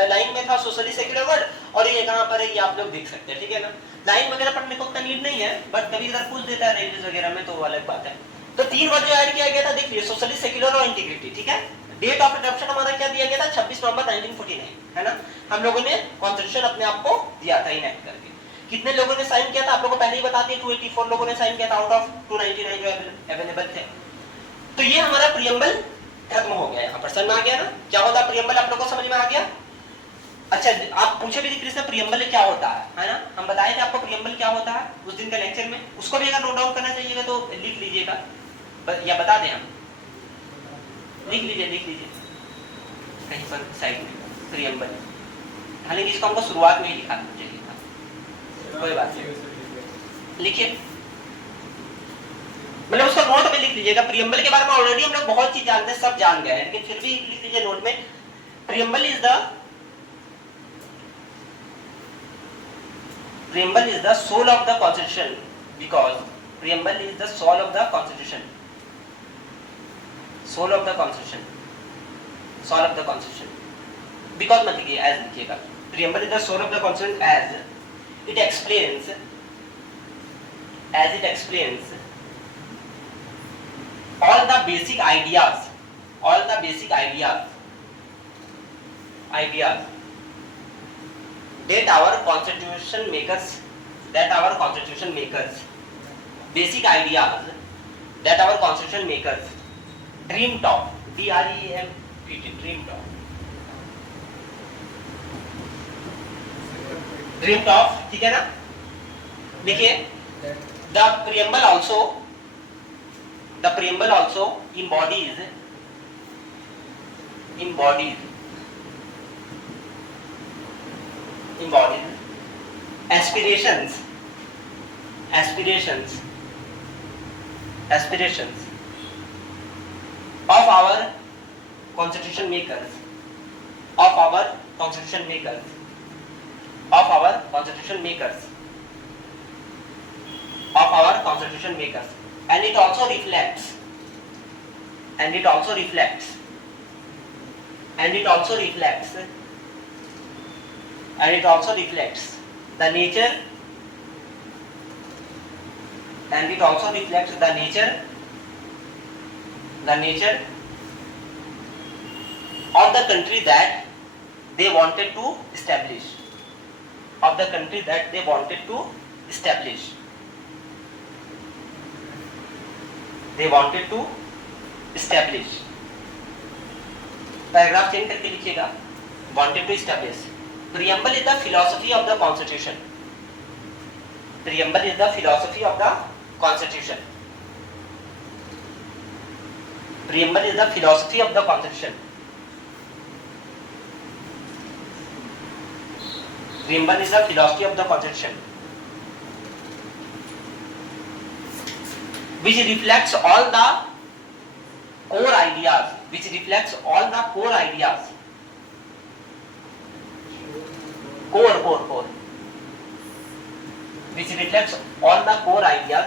लाइन में था सोशलिस्ट, सेक्युलर वर्ड और ये कहां पर है ये आप लोग देख सकते हैं, ठीक है ना। लाइन वगैरह पढ़ने को उतना नीड नहीं है, बट कभी कभार पूछ देता है रेलवेज वगैरह में तो वो अलग बात है। तो 3 वर्ड जो ऐड किया गया था देखिए सोशलिस्ट, सेक्युलर और इंटीग्रिटी, ठीक है। डेट ऑफ एडॉप्शन हमारा क्या दिया गया था 26 नवंबर 1949, है ना। हम लोगों ने कॉन्स्टिट्यूशन अपने आप को दिया था इनैक्ट करके। कितने लोगों ने साइन किया था आप लोगों को पहले ही बता दिया, 284 लोगों ने साइन किया था आउट ऑफ 299 जो अवेलेबल थे। तो ये हमारा प्रीएम्बल खत्म हो गया। यहाँ पर समझ में आ गया ना क्या होता है प्रियम्बल, आप लोग को समझ में आ गया। अच्छा आप पूछे भी कृष्ण प्रियम्बल क्या होता है ना, हम बताए थे आपको प्रियम्बल क्या होता है उस दिन के लेक्चर में, उसको भी अगर नोट डाउन करना चाहिएगा तो लिख लीजिएगा या बता दें हम, लिख लीजिए कहीं पर साइड में प्रियम्बल, हालांकि इसको हमको शुरुआत में ही लिखा चाहिए था, कोई बात नहीं लिखिए, मतलब उसको नोट में लिख लीजिएगा। प्रियम्बल के बारे में ऑलरेडी हम लोग बहुत चीज जानते हैं, सब जान गए हैं, लेकिन फिर भी लिख लीजिए नोट में। Preamble is the soul of the constitution, because preamble is the soul of the constitution, soul of the constitution, soul of the constitution, because मत लिखिए एज लिखिएगा। Preamble is the soul of the constitution as it explains, all the basic ideas that our constitution makers basic ideas that our constitution makers dreamed of, dreamed of, ठीक है ना। देखिए the preamble also embodies aspirations of our constitution makers, and it also reflects the nature of the country that they wanted to establish, paragraph change करके लिखिएगा, wanted to establish. Preamble is the philosophy of the constitution. Preamble is the philosophy of the constitution. Preamble is the philosophy of the constitution. Preamble is the philosophy of the constitution, which reflects all the core ideas, which reflects all the core ideas, which reflects all the core ideas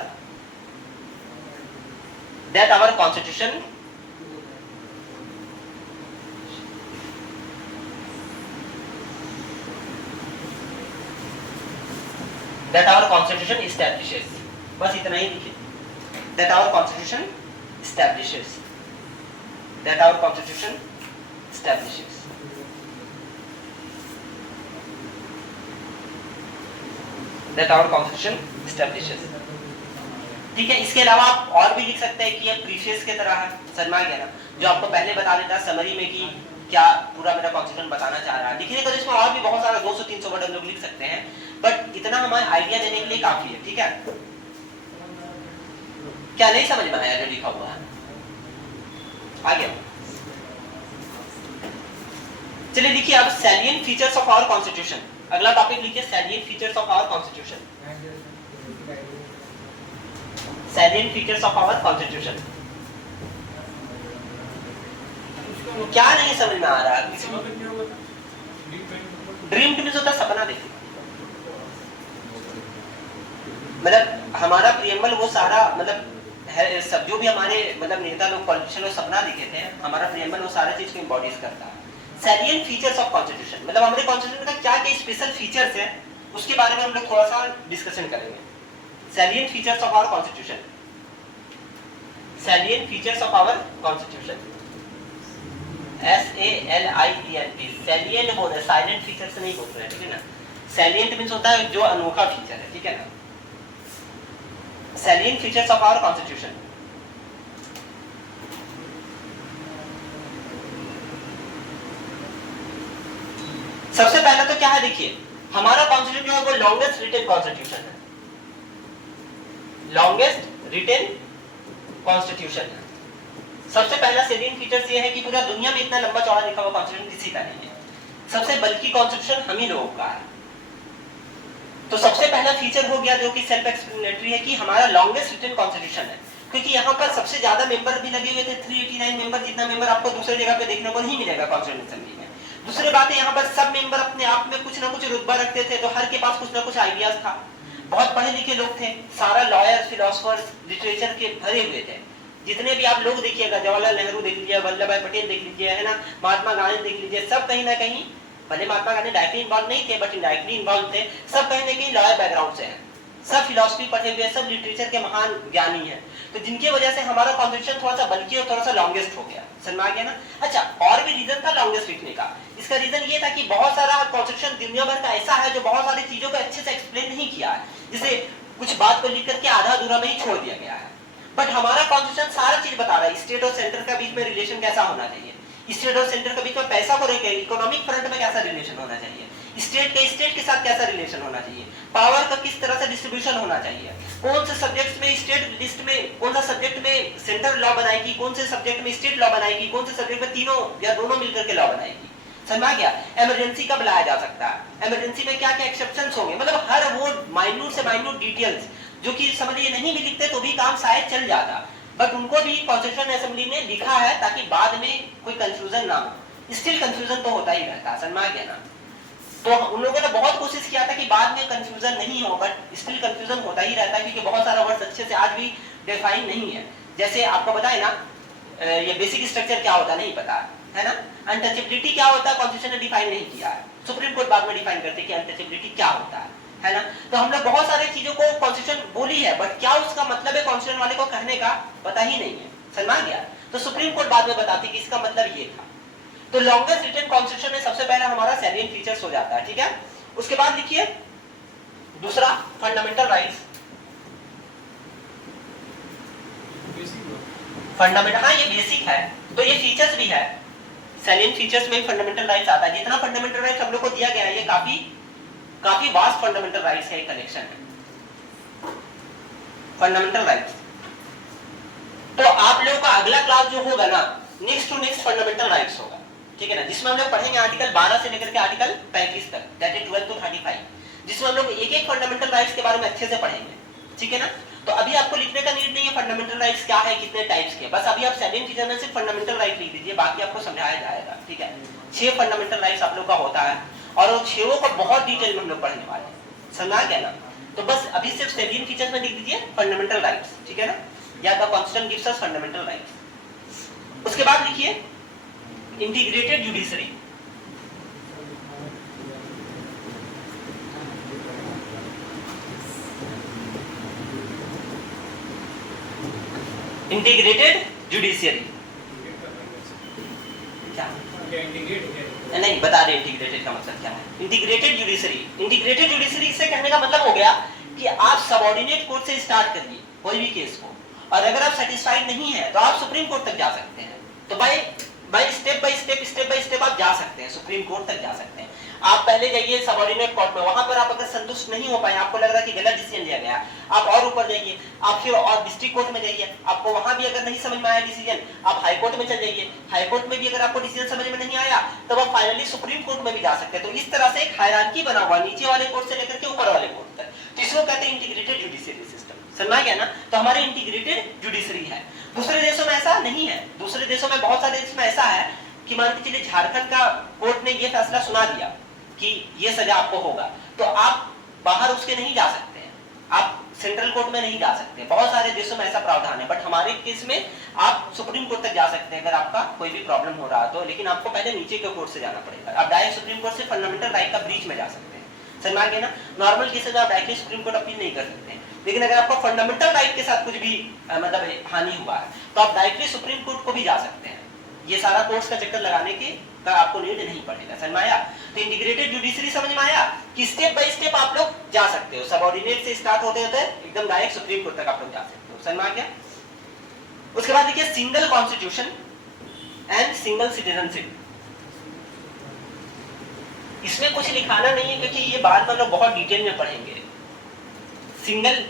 that our constitution establishes. बस इतना ही लिखिए, that our constitution establishes, that our constitution establishes. That our constitution establishes. ठीक है, इसके अलावा आप और भी लिख सकते हैं कि ये प्रीफेस के तरह है, शर्मा गया ना, जो आपको पहले बता देता है समरी में कि क्या पूरा मेरा कॉन्स्टिट्यूशन बताना चाह रहा है। लिखने को इसमें और भी बहुत सारा 200-300 वर्ड हम लोग लिख सकते हैं, बट इतना हमें आइडिया देने के लिए काफी है। ठीक है, क्या नहीं समझ में आया जो लिखा हुआ है? आगे चलिए लिखिए अब salient features of our constitution. अगला टॉपिक लिखिए salient features of our constitution. Salient features of our constitution. क्या नहीं समझ में आ रहा है? ड्रीम मीन्स होता है सपना देखना, मतलब हमारा प्रियम्बल वो सारा मतलब है, सब जो भी हमारे मतलब नेता लोग पॉलिटिशियन लोग सपना दिखे थे, हमारा प्रियम्बल वो सारा चीज को एम्बॉडीज करता है। सैलिएंट फीचर्स ऑफ कॉन्स्टिट्यूशन मतलब हमारे कॉन्स्टिट्यूशन का क्या क्या स्पेशल फीचर्स है उसके बारे में हम लोग थोड़ा सा डिस्कशन करेंगे। Salient features of our constitution, salient features of our constitution, SALIENT, salient बोल रहे, साइलेंट फीचर से नहीं बोल रहे हैं, ठीक है ना। सैलिएंट मींस होता है जो अनोखा फीचर है, ठीक है ना। Salient features of our constitution, सबसे पहला तो क्या है, देखिए हमारा कॉन्स्टिट्यूशन जो है वो लॉन्गेस्ट रिटेन कॉन्स्टिट्यूशन है, लॉन्गेस्ट रिटेन कॉन्स्टिट्यूशन है। सबसे पहला सेलिएंट फीचर्स ये है कि पूरा दुनिया में इतना लंबा चौड़ा लिखा हुआ कॉन्स्टिट्यूशन किसी का नहीं है, सबसे बल्कि कॉन्स्टिट्यूशन हम ही लोगों का है। तो सबसे पहला फीचर हो गया जो कि सेल्फ एक्सप्लेनेटरी है कि हमारा लॉन्गेस्ट रिटेन कॉन्स्टिट्यूशन है, क्योंकि यहाँ पर सबसे ज्यादा मेंबर भी लगे हुए थे 389 मेंबर, जितना मेंबर आपको दूसरी जगह पे देखने को नहीं मिलेगा कॉन्स्टिट्यूशन असेंबली में। दूसरी बात है यहाँ पर सब मेंबर अपने आप में कुछ ना कुछ रुतबा रखते थे, तो हर के पास कुछ ना कुछ आइडियाज था, बहुत पढ़े लिखे लोग थे, सारा लॉयर्स फिलोसफर्स लिटरेचर के भरे हुए थे। जितने भी आप लोग देखिएगा, जवाहरलाल नेहरू देख लीजिए, वल्लभ भाई पटेल देख लीजिए, है ना, महात्मा गांधी देख लीजिए, सब कहीं ना कहीं, भले महात्मा गांधी डायरेक्टली इन्वॉल्व नहीं थे बट इनडायरेक्टली इन्वॉल्व थे, सब कहीं ना कहीं लॉयर बैकग्राउंड से हैं, सब फिलोसफी पढ़े हुए, सब लिटरेचर के महान ज्ञानी हैं। तो जिनकी वजह से हमारा कॉन्स्टिट्यूशन थोड़ा सा बल्कि और थोड़ा सा लॉन्गेस्ट हो गया, समझ में आ गया ना। अच्छा, और भी रीजन था लॉन्गेस्ट लिखने का। इसका रीजन ये था कि बहुत सारा कॉन्स्टिट्यूशन दुनिया भर का ऐसा है जो बहुत सारी चीजों को अच्छे से एक्सप्लेन नहीं किया है, जिसे कुछ बात को लिख करके आधा अधूरा में ही छोड़ दिया गया है। बट हमारा कॉन्स्टिट्यूशन सारा चीज बता रहा है, स्टेट और सेंटर का बीच में रिलेशन कैसा होना चाहिए, स्टेट और सेंटर के बीच में पैसा को लेकर इकोनॉमिक फ्रंट में कैसा रिलेशन होना चाहिए, स्टेट के साथ कैसा रिलेशन होना चाहिए, पावर का किस तरह से डिस्ट्रीब्यूशन होना चाहिए, कौन से सब्जेक्ट्स में स्टेट लिस्ट में, कौन सा सब्जेक्ट में सेंटर लॉ बनाएगी, कौन से सब्जेक्ट में स्टेट लॉ बनाएगी, कौन से सब्जेक्ट में तीनों या दोनों मिलकर के लॉ बनाएगी, समझ में आ गया। इमरजेंसी कब लाया जा सकता है, इमरजेंसी में क्या क्या एक्सेप्शंस होंगे, मतलब हर वो माइन्यूट से माइन्यूट डिटेल्स जो कि समझिए नहीं भी लिखते तो भी काम शायद चल जाता, बट उनको भी कॉन्स्टिट्यूशन असेंबली ने लिखा है ताकि बाद में कोई कंफ्यूजन ना हो। स्टिल कंफ्यूजन तो होता ही रहता है, समझ में आ गया ना। तो उन लोगों ने बहुत कोशिश किया था कि बाद में कंफ्यूजन नहीं हो, बट स्टिल कंफ्यूजन होता ही रहता है, क्योंकि बहुत सारा वर्ड अच्छे से आज भी डिफाइन नहीं है। जैसे आपको बताए ना, ये बेसिक स्ट्रक्चर क्या होता है नहीं पता है ना, अनटचेबिलिटी क्या होता है कॉन्स्टिट्यूशन ने डिफाइन नहीं किया है, सुप्रीम कोर्ट बाद में डिफाइन करते कि अनटचेबिलिटी क्या होता है ना। तो हम लोग बहुत सारी चीजों को कॉन्स्टिट्यूशन बोली है, बट क्या उसका मतलब है कॉन्स्टिट्यूशन वाले को कहने का पता ही नहीं है, समझ में गया। तो सुप्रीम कोर्ट बाद में बताती कि इसका मतलब ये था। तो लॉन्गेस्ट रिटन कॉन्स्टिट्यूशन में सबसे पहला हमारा सैलिएंट फीचर्स हो जाता है, ठीक है। उसके बाद लिखिए दूसरा फंडामेंटल राइट्स, फंडामेंटल, हाँ ये बेसिक है, तो ये फीचर्स भी है, सैलिएंट फीचर्स में फंडामेंटल राइट्स आता है। जितना फंडामेंटल राइट्स हम लोग को दिया गया है, ये काफी वास्ट फंडामेंटल राइट्स है, कलेक्शन है फंडामेंटल राइट्स। तो आप लोगों का अगला क्लास जो होगा ना, next to next fundamental rights होगा, ठीक है ना, जिसमें हम लोग पढ़ेंगे आर्टिकल 12 से लेकर के आर्टिकल 35 तक, दैट इज 12 to 35, जिसमें हम लोग एक एक फंडामेंटल राइट्स के बारे में अच्छे से पढ़ेंगे, ठीक है ना। तो अभी आपको लिखने का नीड नहीं है फंडामेंटल राइट्स क्या है, कितने टाइप्स के, बस अभी आप सैलिएंट फीचर में सिर्फ फंडामेंटल राइट लिख दीजिए, बाकी आपको समझाया जाएगा, ठीक है। 6 फंडामेंटल राइट्स आप लोग का होता है, और वो 6 को बहुत डिटेल में हम लोग पढ़ने वाले हैं, समझा गया ना। तो बस अभी सिर्फ सैलिएंट फीचर्स में लिख दीजिए फंडामेंटल राइट्स, ठीक है ना, या the constitution gives us fundamental rights. उसके बाद लिखिए इंटीग्रेटेड जुडिशरी, इंटीग्रेटेड जुडिशियरी क्या नहीं बता रहे, इंटीग्रेटेड का मतलब क्या है। इंटीग्रेटेड जुडिशरी, इंटीग्रेटेड जुडिशरी से कहने का मतलब हो गया कि आप सबऑर्डिनेट कोर्ट से स्टार्ट करिए कोई भी केस को, और अगर आप सेटिस्फाइड नहीं है तो आप सुप्रीम कोर्ट तक जा सकते हैं। तो बाय स्टेप बाय स्टेप आप जा सकते हैं, सुप्रीम कोर्ट तक जा सकते हैं। आप पहले जाइए सबऑर्डिनेट कोर्ट में, वहां पर आप अगर संतुष्ट नहीं हो पाए, आपको लग रहा है कि गलत डिसीजन लिया गया, आप और ऊपर जाइए, आप फिर और डिस्ट्रिक्ट कोर्ट में जाइए, आपको वहां भी अगर नहीं समझ में आया डिसीजन, आप हाई कोर्ट में चल जाइए, हाई कोर्ट में भी अगर आपको डिसीजन समझ में नहीं आया तब आप फाइनली सुप्रीम कोर्ट में भी जा सकते हैं। तो इस तरह से एक हायरार्की बना हुआ नीचे वाले कोर्ट से लेकर के ऊपर वाले कोर्ट तक, तो इसको कहते हैं इंटीग्रेटेड जुडिशियरी सिस्टम, समझ गया ना। तो हमारी इंटीग्रेटेड जुडिशरी है। दूसरे देशों में ऐसा नहीं है, दूसरे देशों में बहुत सारे देश में ऐसा है कि मान के चलिए झारखंड का कोर्ट ने ये फैसला सुना दिया कि ये सजा आपको होगा, तो आप बाहर उसके नहीं जा सकते हैं, आप सेंट्रल कोर्ट में नहीं जा सकते। बहुत सारे देशों में ऐसा प्रावधान है, बट हमारे केस में आप सुप्रीम कोर्ट तक जा सकते हैं अगर आपका कोई भी प्रॉब्लम हो रहा है तो, लेकिन आपको पहले नीचे के कोर्ट से जाना पड़ेगा। आप डायरेक्ट सुप्रीम कोर्ट से फंडामेंटल राइट का ब्रीच में जा सकते हैं, समझ में ना। नॉर्मल केसेस में आप डायरेक्टली सुप्रीम कोर्ट अपील नहीं कर सकते, लेकिन अगर आपका फंडामेंटल राइट के साथ कुछ भी मतलब हानि हुआ है तो आप डायरेक्टली सुप्रीम कोर्ट को भी जा सकते हैं। ये सारा कोर्स का चक्कर लगाने के का आपको नीड नहीं पड़ेगा, समझ में आया। तो इंटीग्रेटेड जुडिशरी समझ में आया कि स्टेप बाय स्टेप आप लोग जा सकते हो, सबऑर्डिनेट से स्टार्ट होते होते एकदम डायरेक्ट सुप्रीम कोर्ट तक आप लोग जा सकते हो, समझ में आ गया। उसके बाद देखिए single constitution and single citizenship. इसमें कुछ लिखाना नहीं है क्योंकि ये बाद में लोग बहुत डिटेल में पढ़ेंगे। Single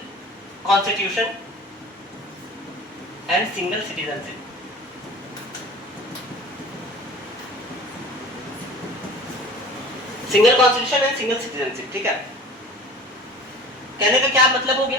constitution and single citizenship. Single constitution and single citizenship, ठीक है। कहने का क्या मतलब हो गया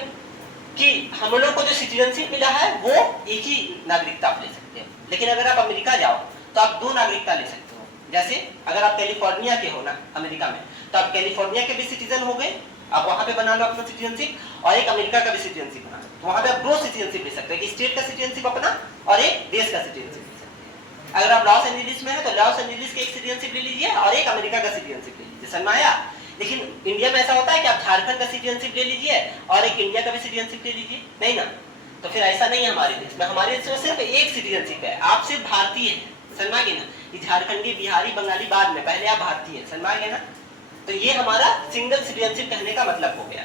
कि हम लोग को जो सिटीजनशिप मिला है वो एक ही नागरिकता आप ले सकते हैं, लेकिन अगर आप अमेरिका जाओ तो आप दो नागरिकता ले सकते हो। जैसे अगर आप कैलिफोर्निया के हो ना अमेरिका में, तो आप कैलिफोर्निया के भी सिटीजन हो गए, आप वहां पे बना लो अपना सिटीजनशिप, और एक अमेरिका का भी सिटीजनशिप बना लो, तो वहां पे आप दो सिटीजनशिप ले सकते हो, एक स्टेट का सिटीजनशिप अपना और एक देश का सिटीजनशिप ले सकते हैं। अगर आप लॉस एंजेलिस में है तो लॉस एंजेलिस के एक सिटीजनशिप ले लीजिए और एक अमेरिका का सिटीजनशिप ले लीजिए, समझ में आया। लेकिन इंडिया में ऐसा होता है कि आप झारखंड का सिटीजनशिप ले लीजिए और एक इंडिया का भी सिटीजनशिप ले लीजिए, नहीं ना। तो फिर ऐसा नहीं है हमारे देश में। हमारे देश में सिर्फ एक सिटीजनशिप है, आप सिर्फ भारतीय हैं, समझ गए ना। ये झारखंडी, बिहारी, बंगाली बाद में, पहले आप भारतीय हैं, समझ गए ना। तो ये हमारा सिंगल सिटीजनशिप कहने का मतलब हो गया,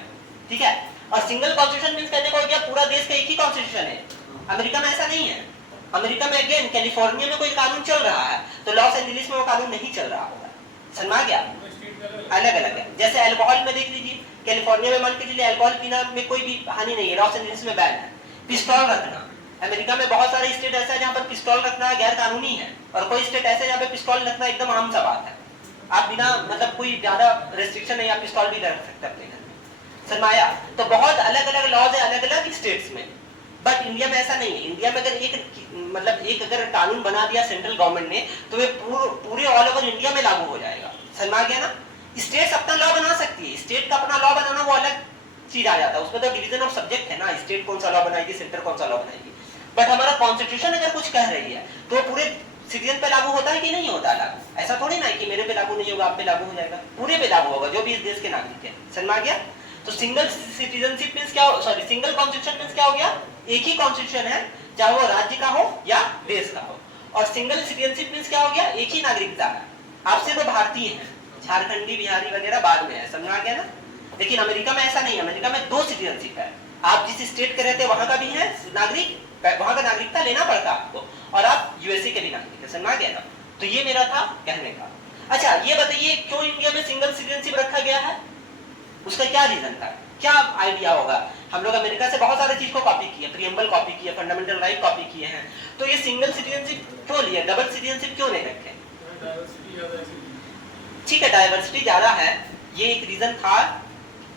ठीक है। और सिंगल कॉन्स्टिट्यूशन मींस कहने का हो गया पूरा देश का एक ही कॉन्स्टिट्यूशन है। अमेरिका में ऐसा नहीं है। अमेरिका में अगेन कैलिफोर्निया में कोई कानून चल रहा है तो लॉस एंजेलिस में वो कानून नहीं चल रहा होगा, समझ गया। अलग अलग है। जैसे अल्कोहल में देख लीजिए, कैलिफोर्निया में मान के चलिए अल्कोहल पीना में कोई भी हानि नहीं है, लॉस एंजेलिस में बैन है। पिस्तौल रखना, अमेरिका में बहुत सारे स्टेट ऐसा है जहाँ पर पिस्तौल रखना गैर कानूनी है, और कोई स्टेट ऐसा है जहाँ पे पिस्तौल रखना एकदम आम सा बात है। आप बिना मतलब कोई ज्यादा रेस्ट्रिक्शन नहीं, आप पिस्तौल भी रख सकते अपने घर में, समझाया। तो बहुत अलग अलग लॉज है अलग अलग स्टेट्स में, बट इंडिया में ऐसा नहीं है। इंडिया में अगर एक अगर कानून बना दिया सेंट्रल गवर्नमेंट ने तो वे पूरे ऑल ओवर इंडिया में लागू हो जाएगा, समझ गया ना। स्टेट अपना लॉ बना सकती है, स्टेट का अपना लॉ बनाना वो अलग चीज आ जाता है, उसमें तो डिवीजन ऑफ सब्जेक्ट है ना, स्टेट कौन सा लॉ बनाएगी, सेंटर कौन सा लॉ बनाएगी। बट हमारा कॉन्स्टिट्यूशन अगर कुछ कह रही है तो पूरे सिटीजन पे लागू होता है कि नहीं होता लागू। ऐसा थोड़ी ना है कि मेरे पे लागू नहीं होगा, आप पे लागू हो जाएगा, पूरे पे लागू होगा जो भी इस देश के नागरिक है, समझ गया। तो सिंगल सिटीजनशिप मींस क्या, सॉरी सिंगल कॉन्स्टिट्यूशन मींस क्या हो गया, एक ही कॉन्स्टिट्यूशन है चाहे वो राज्य का हो या देश का हो। और सिंगल सिटीजनशिप मींस क्या हो गया, एक ही नागरिकता है, आप सिर्फ भारतीय हैं, झारखंडी, बिहारी वगैरह बाद में है, समझ आ गया ना। लेकिन अमेरिका में ऐसा नहीं है, अमेरिका में दो सिटीजनशिप है, आप जिस स्टेट के रहते हैं वहां का भी है नागरिक, वहां का नागरिकता लेना पड़ता है आपको, और आप यूएसए के भी नागरिक है, समझ गया ना। तो ये मेरा था कहने का। अच्छा ये बताइए क्यों इंडिया में सिंगल सिटीजनशिप रखा गया है, उसका क्या रीजन था, क्या आइडिया होगा। हम लोग अमेरिका से बहुत सारे चीज को कॉपी किए, प्रीएम्बल कॉपी किए, फंडामेंटल राइट कॉपी किए हैं, तो ये सिंगल सिटीजनशिप क्यों लिए, डबल सिटीजनशिप क्यों नहीं रखे। ठीक है डाइवर्सिटी ज्यादा है, ये एक रीजन था।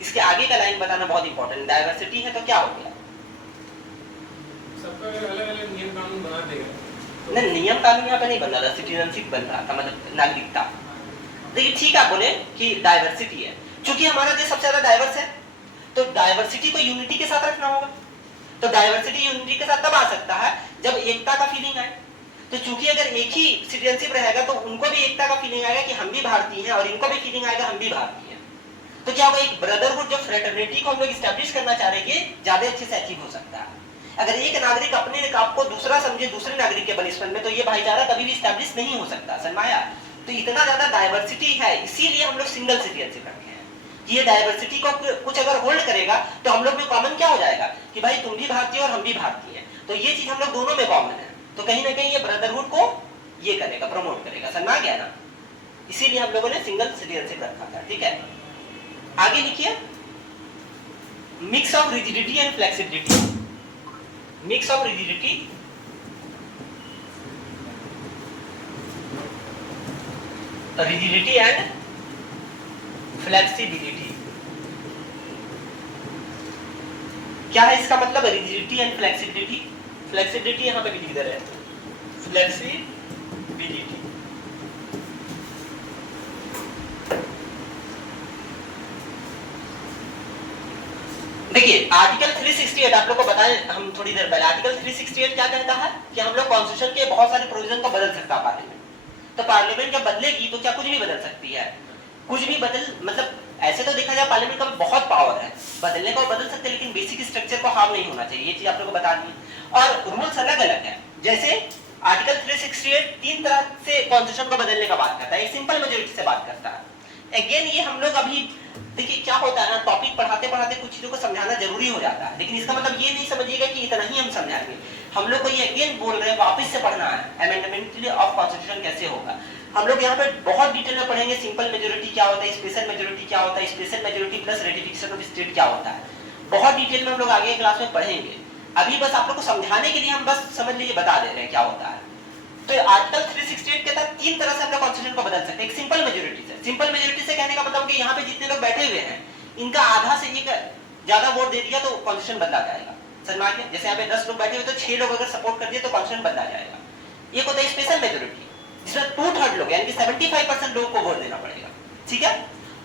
इसके आगे का लाइन बताना बहुत इंपॉर्टेंट, डाइवर्सिटी है तो क्या हो गया, सबका अलग-अलग नियम कानून बना देगा। नहीं नियम कानून यहाँ पे नहीं बन रहा था, सिटीजनशिप बन रहा था, मतलब नागरिकता। देखिए ठीक है आप बोले कि डाइवर्सिटी है, क्योंकि हमारा देश सबसे ज्यादा डाइवर्स है तो डाइवर्सिटी को यूनिटी के साथ रखना होगा। तो डाइवर्सिटी यूनिटी के साथ तब आ सकता है जब एकता का फीलिंग आए। तो चूंकि अगर एक ही सिटीजनशिप रहेगा तो उनको भी एकता का फीलिंग आएगा कि हम भी भारतीय हैं, और इनको भी फीलिंग आएगा हम भी भारतीय हैं। तो क्या होगा, एक ब्रदरहुड जो फ्रेटर्निटी को हम लोग एस्टैब्लिश करना चाह रहे हैं ज्यादा अच्छे से अचीव हो सकता है। अगर एक नागरिक अपने आपको दूसरा समझे दूसरे नागरिक के बनिस्पन में, तो ये भाईचारा कभी भी एस्टैब्लिश नहीं हो सकता, समझाया। तो इतना ज्यादा डाइवर्सिटी है, इसीलिए हम लोग सिंगल सिटीजनशिप रखे हैं। ये डाइवर्सिटी को कुछ अगर होल्ड करेगा तो हम लोग में कॉमन क्या हो जाएगा कि भाई तुम भी भारतीय और हम भी भारतीय हैं, तो ये चीज हम लोग दोनों में कॉमन है। तो कहीं ना कहीं ये ब्रदरहुड को ये करेगा, प्रमोट करेगा, समझ गया ना। इसीलिए हम लोगों ने सिंगल सिटीजनशिप रखा था, ठीक है। आगे लिखिए, mix of rigidity and flexibility. Mix of rigidity and flexibility. क्या है इसका मतलब, रिजिडिटी एंड फ्लेक्सिबिलिटी। फ्लेक्सिबिलिटी यहां पे भी लिख दे रहे हैं, फ्लेक्सिबिलिटी। देखिए आर्टिकल 368 आप लोग को बताएं हम थोड़ी देर पहले, आर्टिकल 368 क्या कहता है कि हम लोग कॉन्स्टिट्यूशन के बहुत सारे प्रोविजन को बदल सकता है पार्लियामेंट। तो पार्लियामेंट जब बदलेगी तो क्या कुछ भी बदल सकती है, कुछ भी बदल, मतलब ऐसे तो देखा जाए पार्लियामेंट का बहुत पावर है, बदलने का बदल सकते हैं, लेकिन बेसिक स्ट्रक्चर को हार्म नहीं होना चाहिए, ये चीज आप लोगों को बता दी। और रूल्स अलग अलग है, जैसे आर्टिकल 368 तीन तरह से कॉन्स्टिट्यूशन को बदलने का बात करता है, एक सिंपल मेजोरिटी से बात करता है। अगेन ये हम लोग अभी देखिए क्या होता है ना, टॉपिक पढ़ाते पढ़ाते कुछ चीजों को समझाना जरूरी हो जाता है, लेकिन इसका मतलब ये नहीं समझिएगा कि इतना ही हम समझाएंगे। हम लोग को ये अगेन बोल रहे हैं वापस से पढ़ना है, अमेंडमेंट ऑफ कॉन्स्टिट्यूशन कैसे होगा। हम लोग यहाँ पे बहुत डिटेल में पढ़ेंगे सिंपल मेजोरिटी क्या होता है, स्पेशल मेजोरिटी क्या होता है, special majority plus ratification of state क्या होता है, बहुत डिटेल में हम लोग आगे क्लास में पढ़ेंगे। अभी बस आप लोग को समझाने के लिए हम बस समझ लीजिए बता दे रहे हैं क्या होता है। तो आर्टिकल 368 के तहत तीन तरह से हम लोग कॉन्स्टिट्यूशन को बदल सकते हैं। एक सिंपल मेजोरिटी से, सिंपल मेजोरिटी से कहने का मतलब कि यहाँ पे जितने लोग बैठे हुए हैं इनका आधा से एक ज्यादा वोट दे दिया तो कॉन्स्टिट्यूशन बदला जाएगा। समझ में? जैसे यहाँ पे 10 लोग बैठे हुए तो 6 लोग अगर सपोर्ट कर दिए तो कॉन्स्टिट्यूशन बदला जाएगा। एक होता है स्पेशल मेजोरिटी जिसमें 2/3 लोग यानी कि 75% लोगों को वोट देना पड़ेगा, ठीक है।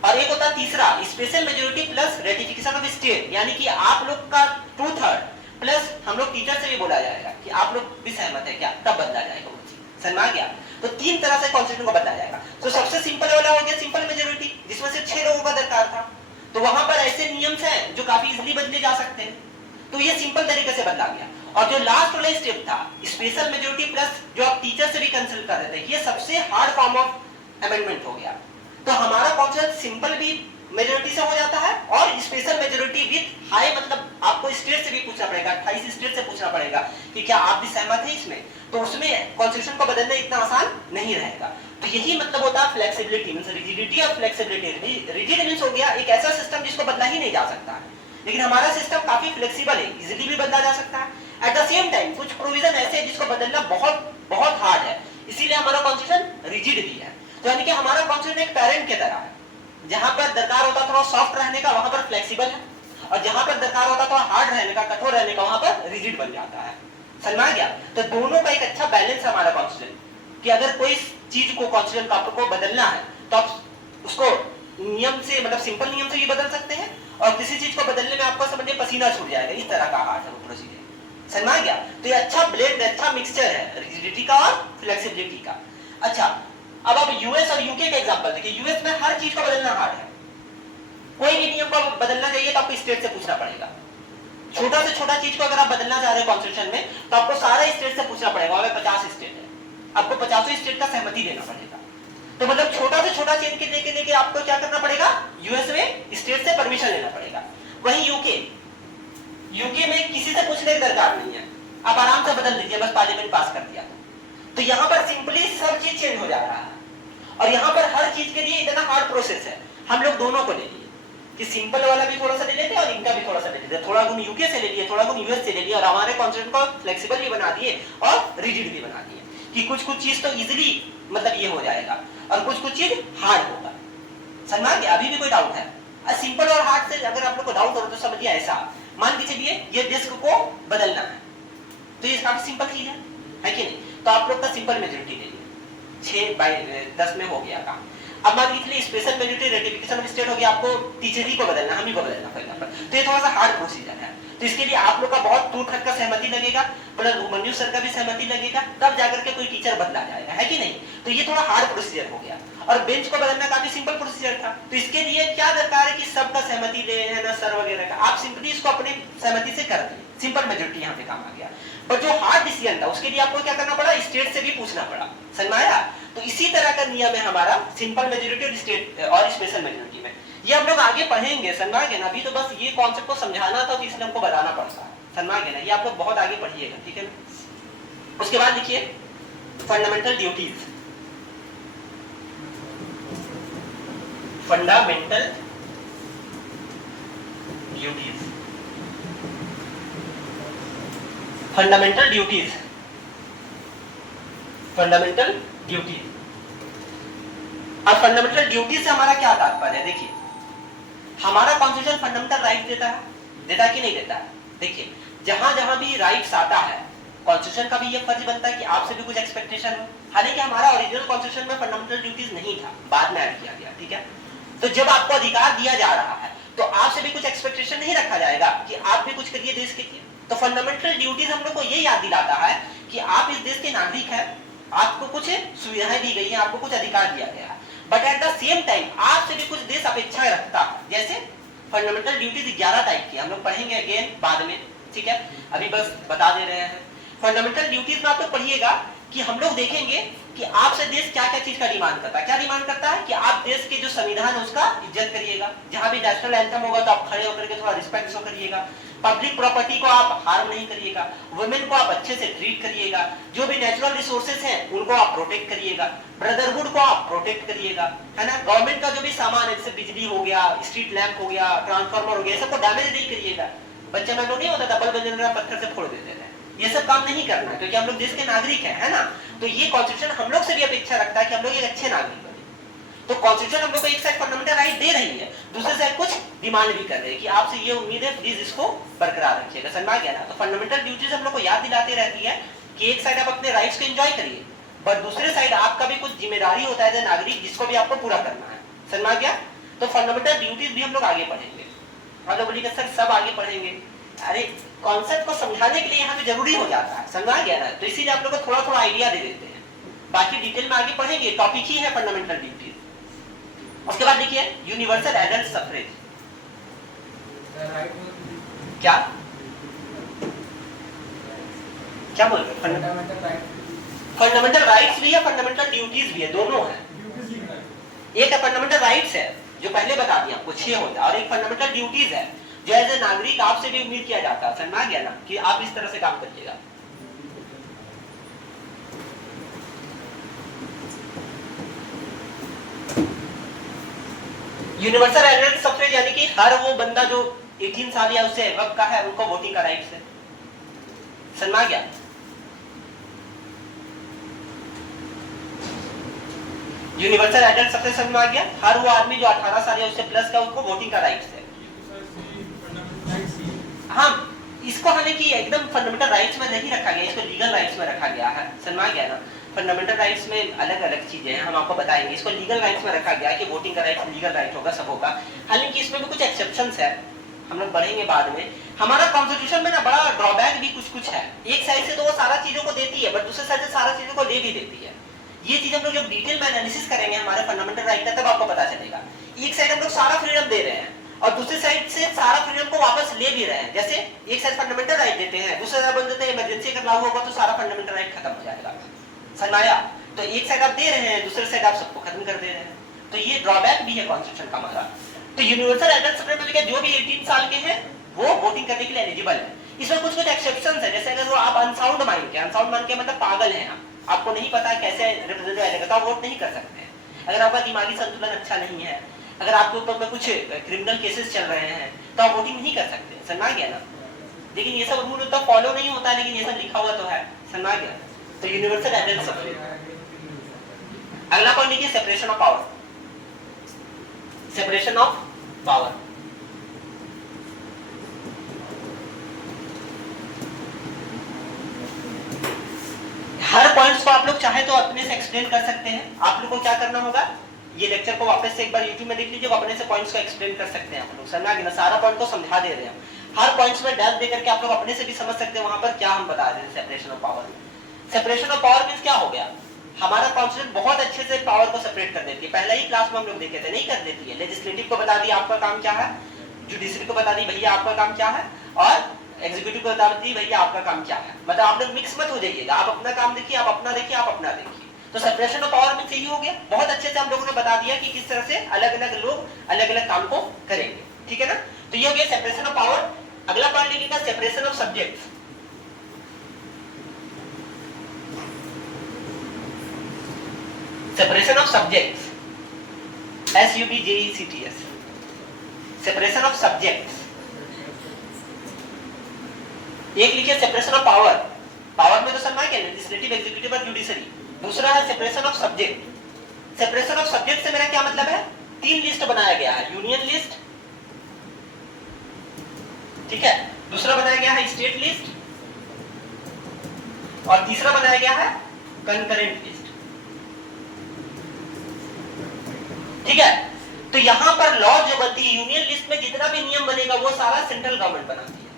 और एक होता है तीसरा special majority plus ratification of state, यानी कि आप लोग का 2/3 प्लस हम लोग टीचर से भी बोला जाएगा कि आप लोग भी सहमत है क्या, तब बदला जाएगा वो चीज। समझ में गया? तो तीन तरह से कॉन्स्टिट्यूशन को बदला जाएगा। तो सबसे सिंपल वाला हो गया सिंपल मेजोरिटी जिसमें से 6 लोगों का दरकार था, तो वहां पर ऐसे नियम्स हैं जो काफी इजीली बदले जा सकते हैं, तो ये सिंपल तरीके से बदला गया। और जो लास्ट वाला स्टेप था स्पेशल मेजोरिटी प्लस जो आप टीचर से भी कंसल्ट कर रहे थे, ये सबसे हार्ड फॉर्म ऑफ अमेंडमेंट हो गया। तो हमारा कॉन्सेप्ट सिंपल भी मेजोरिटी से हो जाता है और स्पेशल मेजोरिटी विद हाई, मतलब आपको स्टेट से भी पूछना पड़ेगा, 28 स्टेट से पूछना पड़ेगा कि क्या आप भी सहमत हैं इसमें, तो उसमें कॉन्स्टिट्यूशन को बदलना इतना आसान नहीं रहेगा। तो यही मतलब होता है फ्लेक्सिबिलिटी मींस रिजिडिटी और फ्लेक्सिबिलिटी। रिजिड मींस हो गया एक ऐसा सिस्टम जिसको बदला ही नहीं जा सकता है, लेकिन हमारा सिस्टम काफी फ्लेक्सिबल है, इजीली भी बदला जा सकता है। एट द सेम टाइम कुछ प्रोविजन ऐसे हैं जिसको बदलना बहुत बहुत हार्ड है, इसीलिए हमारा कॉन्स्टिट्यूशन रिजिड भी है। तो यानी कि हमारा कॉन्स्टिट्यूशन एक पेरेंट की तरह है, जहां पर दरकार होता थोड़ा सॉफ्ट रहने का वहां पर फ्लेक्सिबल है, और जहां पर दरकार होता थोड़ा हार्ड रहने का, कठोर रहने का, वहां पर रिजिड बन जाता है। समझ में आ गया? तो दोनों का एक अच्छा बैलेंस है हमारा कॉन्स्टिट्यूशन कि अगर कोई चीज को कॉन्स्टिट्यूशन का आपको बदलना है तो आप उसको नियम से, मतलब सिंपल नियम से भी बदल सकते हैं, और किसी चीज को बदलने में आपको समझिए पसीना छूट जाएगा, इस तरह का हार्ड है वो प्रोसीजर। समझ में आ गया? तो ये अच्छा ब्लेंड, अच्छा मिक्सचर है रिजिडिटी का और फ्लेक्सिबिलिटी का। अच्छा, अब आप यूएस और यूके का एग्जांपल देखिए। यूएस में हर चीज को बदलना हार्ड है, कोई भी नियम को बदलना चाहिए तो आपको स्टेट से पूछना पड़ेगा। छोटा से छोटा चीज को अगर आप बदलना चाह रहे हैं कॉन्स्टिट्यूशन में तो आपको सारे स्टेट से पूछना पड़ेगा, और 50 स्टेट है, आपको 50 स्टेट का सहमति देना पड़ेगा। तो मतलब छोटा से छोटा चेंज के लेके आपको क्या करना पड़ेगा, यूएस में स्टेट से परमिशन लेना पड़ेगा। वहीं यूके में किसी से पूछने की दरकार नहीं है, आप आराम से बदल दीजिए, बस पार्लियामेंट पास कर दिया। तो यहाँ पर सिंपली सब चीज चेंज हो जा रहा है, और यहाँ पर हर चीज के लिए इतना हार्ड प्रोसेस है। हम लोग दोनों को ले लिए कि सिंपल वाला भी थोड़ा सा ले लेते हैं और इनका भी थोड़ा सा ले लेते हैं, थोड़ा गुण यूके से ले लिए, थोड़ा गुण यूएस से ले लिए, और हमारे कॉन्सेप्ट को फ्लेक्सिबल भी बना दिए और रिजिड भी बना दिए कि कुछ कुछ चीज तो इजीली मतलब ये हो जाएगा और कुछ कुछ चीज हार्ड होगा। समझ में आ गया? अभी भी कोई डाउट है? सिंपल और हार्ड से अगर आप लोग को डाउट हो तो समझिए ऐसा, मान के चलिए ये डिस्क को बदलना है, तो ये काफी सिंपल चीज है कि नहीं? तो आप लोग का सिंपल मेजोरिटी ले लिए, 6/10 में हो गया काम। अब मान लीजिए special majority ratification of state हो गया, आपको टीचर ही को बदलना, हम ही को बदलना फॉर एग्जांपल, तो ये थोड़ा सा हार्ड प्रोसीजर है। तो इसके लिए आप लोग का बहुत टूट खट का सहमति लगेगा, प्लस मंजू सर का भी सहमति लगेगा, तब जाकर के कोई टीचर बदला जाएगा, है कि नहीं? तो ये थोड़ा हार्ड प्रोसीजर हो गया, और बेंच को बदलना काफी सिंपल प्रोसीजर था। तो इसके लिए क्या दरकार है कि सबका सहमति ले, है ना, सर वगैरह का, आप सिंपली इसको अपनी सहमति से कर दिए, सिंपल मेजोरिटी यहाँ पे काम आ गया। पर जो हार्ड डिसीजन था उसके लिए आपको क्या करना पड़ा, स्टेट से भी पूछना पड़ा। समझ में आया? तो इसी तरह का नियम है हमारा सिंपल मेजोरिटी और स्टेट और स्पेशल मेजोरिटी में। ये हम लोग आगे पढ़ेंगे, समझ में ना? अभी तो बस ये कॉन्सेप्ट को समझाना था तो इसलिए हमको बताना पड़ता है, समझ में ना? ये आप लोग बहुत आगे पढ़िएगा, ठीक है ना? उसके बाद लिखिए fundamental duties. Fundamental duties, fundamental duties, fundamental duty. अब फंडामेंटल ड्यूटी से हमारा क्या तात्पर्य है? देखिए, हमारा कॉन्स्टिट्यूशन फंडामेंटल राइट देता है कि नहीं देता है? देखिए, जहां जहां भी राइट्स आता है, कॉन्स्टिट्यूशन का भी ये फर्ज बनता है कि आपसे भी कुछ एक्सपेक्टेशन हो। हालांकि हमारा ओरिजिनल कॉन्स्टिट्यूशन में फंडामेंटल ड्यूटीज नहीं था, बाद में ऐड किया गया, ठीक है? तो जब आपको अधिकार दिया जा रहा है तो आपसे भी कुछ एक्सपेक्टेशन नहीं रखा जाएगा कि आप भी कुछ करिए देश के लिए। तो फंडामेंटल ड्यूटीज हम लोग को ये याद दिलाता है कि आप इस देश के नागरिक हैं, आपको कुछ सुविधाएं दी गई हैं, आपको कुछ अधिकार दिया गया है, but at the same time आपसे भी कुछ देश अपेक्षा रखता है। जैसे फंडामेंटल ड्यूटीज 11 टाइप की हम लोग पढ़ेंगे अगेन बाद में, ठीक है? अभी बस बता दे रहे हैं। फंडामेंटल ड्यूटीज में आप लोग पढ़िएगा कि हम लोग देखेंगे कि आपसे देश क्या क्या चीज का डिमांड करता है। क्या डिमांड करता है कि आप देश के जो संविधान है उसका इज्जत करिएगा, जहां भी नेशनल एंथम होगा तो आप खड़े होकर के थोड़ा रिस्पेक्ट शो करिएगा, पब्लिक प्रॉपर्टी को आप हार्म नहीं करिएगा, वुमेन को आप अच्छे से ट्रीट करिएगा, जो भी नेचुरल रिसोर्सेज हैं उनको आप प्रोटेक्ट करिएगा, ब्रदरहुड को आप प्रोटेक्ट करिएगा, है ना। गवर्नमेंट का जो भी सामान है जैसे बिजली हो गया, स्ट्रीट लैंप हो गया, ट्रांसफार्मर हो गया, सबको डैमेज नहीं करिएगा। बच्चे में नहीं होता था बल्ब जलने पत्थर से फोड़ देते थे, ये सब काम नहीं करना क्योंकि हम लोग देश के नागरिक हैं, है ना। तो ये कॉन्स्टिट्यूशन हम लोग से भी अपेक्षा रखता है कि हम लोग एक अच्छे नागरिक बने। तो कॉन्स्टिट्यूशन हम लोग को एक साइड फंडामेंटल राइट दे रही है, दूसरे साइड कुछ डिमांड भी कर रही है कि आपसे ये उम्मीद है प्लीज इसको बरकरार रखिएगा। समझ आ गया ना। तो फंडामेंटल ड्यूटीज हम लोग को याद दिलाती रहती है कि एक साइड आप अपने राइट्स को एंजॉय करिए, बट दूसरे साइड आपका भी कुछ जिम्मेदारी होता है नागरिक जिसको भी आपको पूरा करना है। समझ आ गया। तो फंडामेंटल ड्यूटीज भी हम लोग आगे पढ़ेंगे। आप लोग बोलिएगा सर सब आगे पढ़ेंगे, अरे कॉन्सेप्ट को समझाने के लिए यहाँ पे जरूरी हो जाता है। समझ आ गया ना। तो इसीलिए आप लोग को थोड़ा थोड़ा आइडिया दे देते हैं, बाकी डिटेल में आगे पढ़ेंगे। टॉपिक ही है फंडामेंटल ड्यूटीज। उसके बाद देखिए यूनिवर्सल एडल्ट सफरेज। क्या क्या बोल रहे हैं? फंडामेंटल राइट्स भी है, फंडामेंटल ड्यूटीज भी है, दोनों है। एक फंडामेंटल राइट्स है जो पहले बता दिया आपको 6 होता है, और एक फंडामेंटल ड्यूटीज है जो एज ए नागरिक आपसे भी उम्मीद किया जाता है। समझ आ गया ना कि आप इस तरह से काम करिएगा। यूनिवर्सल एडल्ट सफरेज यानी कि हर वो बंदा जो 18 साल या उससे एबव का है उनको वोटिंग का राइट है। समझ आ गया। यूनिवर्सल एडल्ट सफरेज समझ आ गया। हर वो आदमी जो 18 साल या उससे प्लस का उनको वोटिंग का राइट है। हाँ, इसको हालांकि एकदम फंडामेंटल राइट्स में नहीं रखा गया, इसको लीगल राइट्स में रखा गया है। समझ आ गया ना। फंडामेंटल राइट्स में अलग अलग चीजें हैं, हम आपको बताएंगे। इसको लीगल राइट्स में रखा गया कि वोटिंग का राइट लीगल राइट होगा, सब होगा। हालांकि इसमें भी कुछ एक्सेप्शंस है, हम लोग बढ़ेंगे बाद में। हमारा कॉन्स्टिट्यूशन में ना बड़ा ड्रॉबैक भी कुछ है। एक साइड से तो वो सारा चीजों को देती है, बट दूसरे साइड से सारा चीजों को ले भी देती है। ये चीज हम लोग जब डिटेल में एनालिसिस करेंगे हमारे फंडामेंटल राइट का, तब आपको पता चलेगा। एक साइड हम लोग सारा फ्रीडम दे रहे हैं और दूसरी साइड से सारा फ्रीडम को वापस ले भी रहे हैं। जैसे एक साइड फंडामेंटल राइट देते हैं, दूसरी साइड बोल देते हैं इमरजेंसी अगर लागू होगा तो सारा फंडामेंटल राइट खत्म हो जाएगा। समझ आया। तो एक साइड आप दे रहे हैं, दूसरी साइड आप सबको खत्म कर दे रहे हैं। तो ये ड्रॉबैक भी है कॉन्स्टिट्यूशन का हमारा। तो यूनिवर्सल एडल्ट सफरेज में जो भी 18 साल के हैं वो वोटिंग करने के लिए एलिजिबल है। इसमें कुछ कुछ एक्सेप्शंस है, जैसे अगर वो आप अनसाउंड माइंड के मतलब पागल हैं, आपको नहीं पता कैसे रिप्रेजेंटेटिव आएगा तो आप वोट नहीं कर सकते। अगर आपका दिमागी संतुलन अच्छा नहीं है, अगर आपके ऊपर में कुछ क्रिमिनल केसेस चल रहे हैं तो आप वोटिंग नहीं कर सकते। समझ आ गया ना। लेकिन ये सब रूल उतना फॉलो नहीं होता है, लेकिन ये सब लिखा हुआ तो है। समझ आ गया। तो यूनिवर्सल एडल्ट सफरेज। अगला पॉइंट लिखिए separation of power. Separation of power. Her points को आप लोग चाहे तो अपने से एक्सप्लेन कर सकते हैं। आप लोग को क्या करना होगा, ये लेक्चर को वापस से एक बार YouTube में देख लीजिए, अपने से पॉइंट्स को एक्सप्लेन कर सकते हैं आप लोग। समझ आ गया ना। सारा पॉइंट को समझा दे रहे हैं। हर पॉइंट्स में डेप्थ दे करके आप लोग अपने से भी समझ सकते हैं वहां पर क्या हम बता रहे हैं separation of power. Separation of power means क्या हो गया, हमारा कॉन्स्टिट्यूशन बहुत अच्छे से पावर को सेपरेट कर देती है। पहले ही क्लास में हम लोग देखे थे, नहीं कर देती है। लेजिस्लेटिव को बता दिया आपका काम क्या है, जुडिशरी को बता दी भैया आपका काम क्या है, और एग्जीक्यूटिव को बता दी भैया आपका काम क्या है। मतलब आप लोग मिक्स मत हो जाइएगा, आप अपना काम देखिए, आप अपना देखिए, आप अपना देखिए। तो सेपरेशन ऑफ पावर मींस यही हो गया। बहुत अच्छे से हम लोगों ने बता दिया कि किस तरह से अलग अलग लोग अलग अलग काम को करेंगे। ठीक है ना। तो ये हो गया सेपरेशन ऑफ पावर। अगला पॉइंट लिखिएगा separation of subjects. Separation of subjects, SUBJECTS। Separation of subjects. एक लिखिए सेपरेशन ऑफ पावर। पावर में तो समझा क्या, लेजिस्लेटिव, एग्जीक्यूटिव और जुडिशरी। दूसरा है separation of subject. Separation of subject से मेरा क्या मतलब है, 3 लिस्ट बनाया गया है। यूनियन लिस्ट, ठीक है, दूसरा बनाया गया है स्टेट लिस्ट, और तीसरा बनाया गया है कंकरेंट लिस्ट। ठीक है। तो यहां पर लॉ जो बनती है, यूनियन लिस्ट में जितना भी नियम बनेगा वो सारा सेंट्रल गवर्नमेंट बनाती है,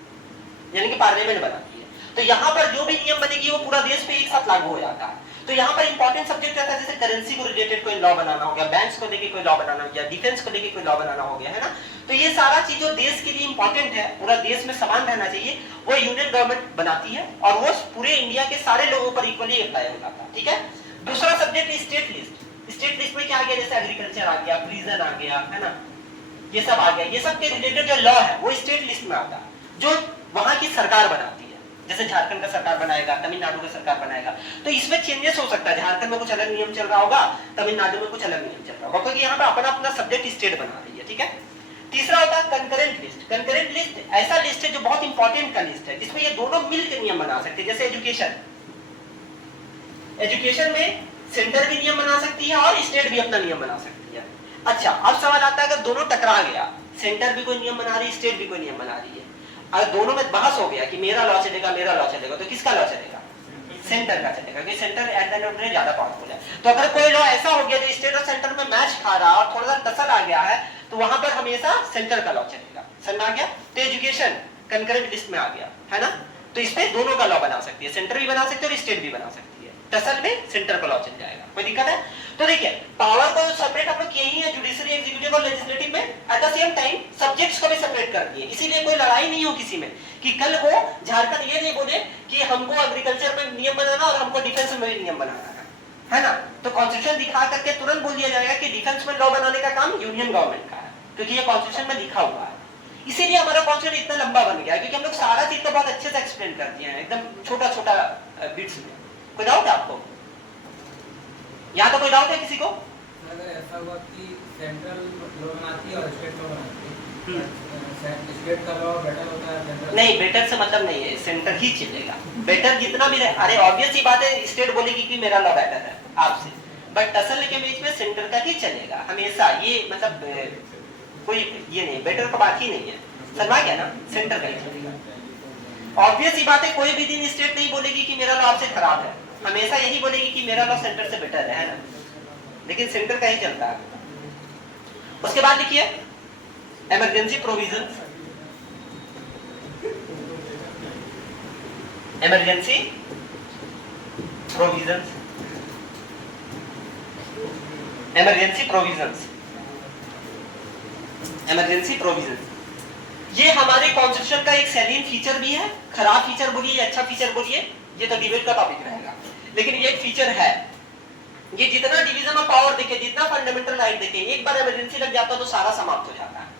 यानी कि पार्लियामेंट बनाती है। तो यहां पर जो भी नियम बनेगी वो पूरा देश पे एक साथ लागू हो जाता है। तो यहाँ पर इंपॉर्टेंट सब्जेक्ट रहता है, जैसे करेंसी को रिलेटेड कोई लॉ बनाना हो गया, बैंक्स को लेके कोई लॉ बनाना हो गया, डिफेंस को लेके कोई लॉ बनाना हो गया, है ना। तो ये सारा चीज जो देश के लिए इंपॉर्टेंट है, पूरा देश में समान रहना चाहिए, वो यूनियन गवर्नमेंट बनाती है और वो पूरे इंडिया के सारे लोगों पर इक्वली अप्लाई होता था, ठीक है। दूसरा सब्जेक्ट है स्टेट लिस्ट। स्टेट लिस्ट में क्या आ गया, जैसे एग्रीकल्चर आ गया, प्रिजन आ गया, है ना, ये सब आ गया। ये सब के रिलेटेड जो लॉ है वो स्टेट लिस्ट में आता है, जो वहां की सरकार बनाती है। जैसे झारखंड का सरकार बनाएगा, तमिलनाडु का सरकार बनाएगा, तो इसमें चेंजेस हो सकता है। झारखंड में कुछ अलग नियम चल रहा होगा, तमिलनाडु में कुछ अलग नियम चल रहा होगा, क्योंकि यहाँ पे अपना अपना सब्जेक्ट स्टेट बना रही है, ठीक है। तीसरा होता है कंकरेंट लिस्ट। कंकरेंट लिस्ट ऐसा लिस्ट है जो बहुत इंपॉर्टेंट का लिस्ट है, जिसमें ये दोनों मिलकर नियम बना सकते हैं। जैसे एजुकेशन, एजुकेशन में सेंटर भी नियम बना सकती है और स्टेट भी अपना नियम बना सकती है। अच्छा, अब सवाल आता है अगर दोनों टकरा गया, सेंटर भी कोई नियम बना रही है, स्टेट भी कोई नियम बना रही है, अगर दोनों में बहस हो गया कि मेरा लॉ चलेगा मेरा लॉ चलेगा, तो किसका लॉ चलेगा? सेंटर का चलेगा, क्योंकि centre at the end of the day ज्यादा पावरफुल है। तो अगर कोई लॉ ऐसा हो गया जो स्टेट और सेंटर में मैच खा रहा और थोड़ा सा टसल आ गया है, तो वहां पर हमेशा सेंटर का लॉ चलेगा। समझ आ गया? तो एजुकेशन कंकरेंट लिस्ट में आ गया, है ना। तो इसमें दोनों का लॉ बना सकती है, सेंटर भी बना सकती है और स्टेट भी बना सकती है। टसल में सेंटर का लॉ चल जाएगा, कोई दिक्कत है? तो देखिए, पावर को सेपरेट हम लोग किए ही है, जुडिशरी, एग्जीक्यूटिव और लेजिस्लेटिव में। At the same time subjects को भी सेपरेट कर दिए, इसीलिए कोई लड़ाई नहीं हो किसी में कि कल वो झारखंड ये नहीं बोले कि हमको एग्रीकल्चर में नियम बनाना और हमको डिफेंस में भी नियम बनाना है ना। तो कॉन्स्टिट्यूशन दिखा करके तुरंत बोल दिया जाएगा कि डिफेंस में लॉ बनाने का काम यूनियन गवर्नमेंट का है, क्योंकि ये कॉन्स्टिट्यूशन में लिखा हुआ है। इसीलिए हमारा कॉन्स्टिट्यूशन इतना लंबा बन गया, क्योंकि हम लोग सारा चीज को बहुत अच्छे से एक्सप्लेन कर दिए हैं, एकदम छोटा छोटा बिट्स में। कोई डाउट है आपको? यहाँ तो कोई डाउट है किसी को? अगर ऐसा हुआ कि सेंट्रल लॉ बनाती है और स्टेट लॉ बनाती है, स्टेट का लॉ बेटर होता है सेंट्रल? नहीं, बेटर से मतलब नहीं है, सेंटर ही चलेगा। बेटर जितना भी रहे, अरे ऑब्वियस ही बात है, स्टेट बोलेगी कि मेरा लॉ बेटर है आपसे, बट टसल के बीच में सेंटर का ही चलेगा हमेशा। ये मतलब कोई ये नहीं, बेटर का बात ही नहीं है, समझ गया ना, सेंटर का ही चलेगा। ऑब्वियस ही बात है, कोई भी दिन स्टेट नहीं बोलेगी कि मेरा लॉ आपसे खराब है, हमेशा यही बोलेगी कि मेरा लॉ सेंटर से बेटर है ना, लेकिन सेंटर का ही चलता है। उसके बाद लिखिए emergency provisions. Emergency provisions, emergency provisions, emergency provisions, ये हमारे कॉन्स्टिट्यूशन का एक सैलियन फीचर भी है। खराब फीचर बोलिए या अच्छा फीचर बोलिए, ये तो डिबेट का टॉपिक रहेगा, लेकिन ये एक फीचर है। ये जितना डिवीजन ऑफ पावर देखे, जितना फंडामेंटल राइट देखे, एक बार इमरजेंसी लग जाता है तो सारा समाप्त हो जाता है।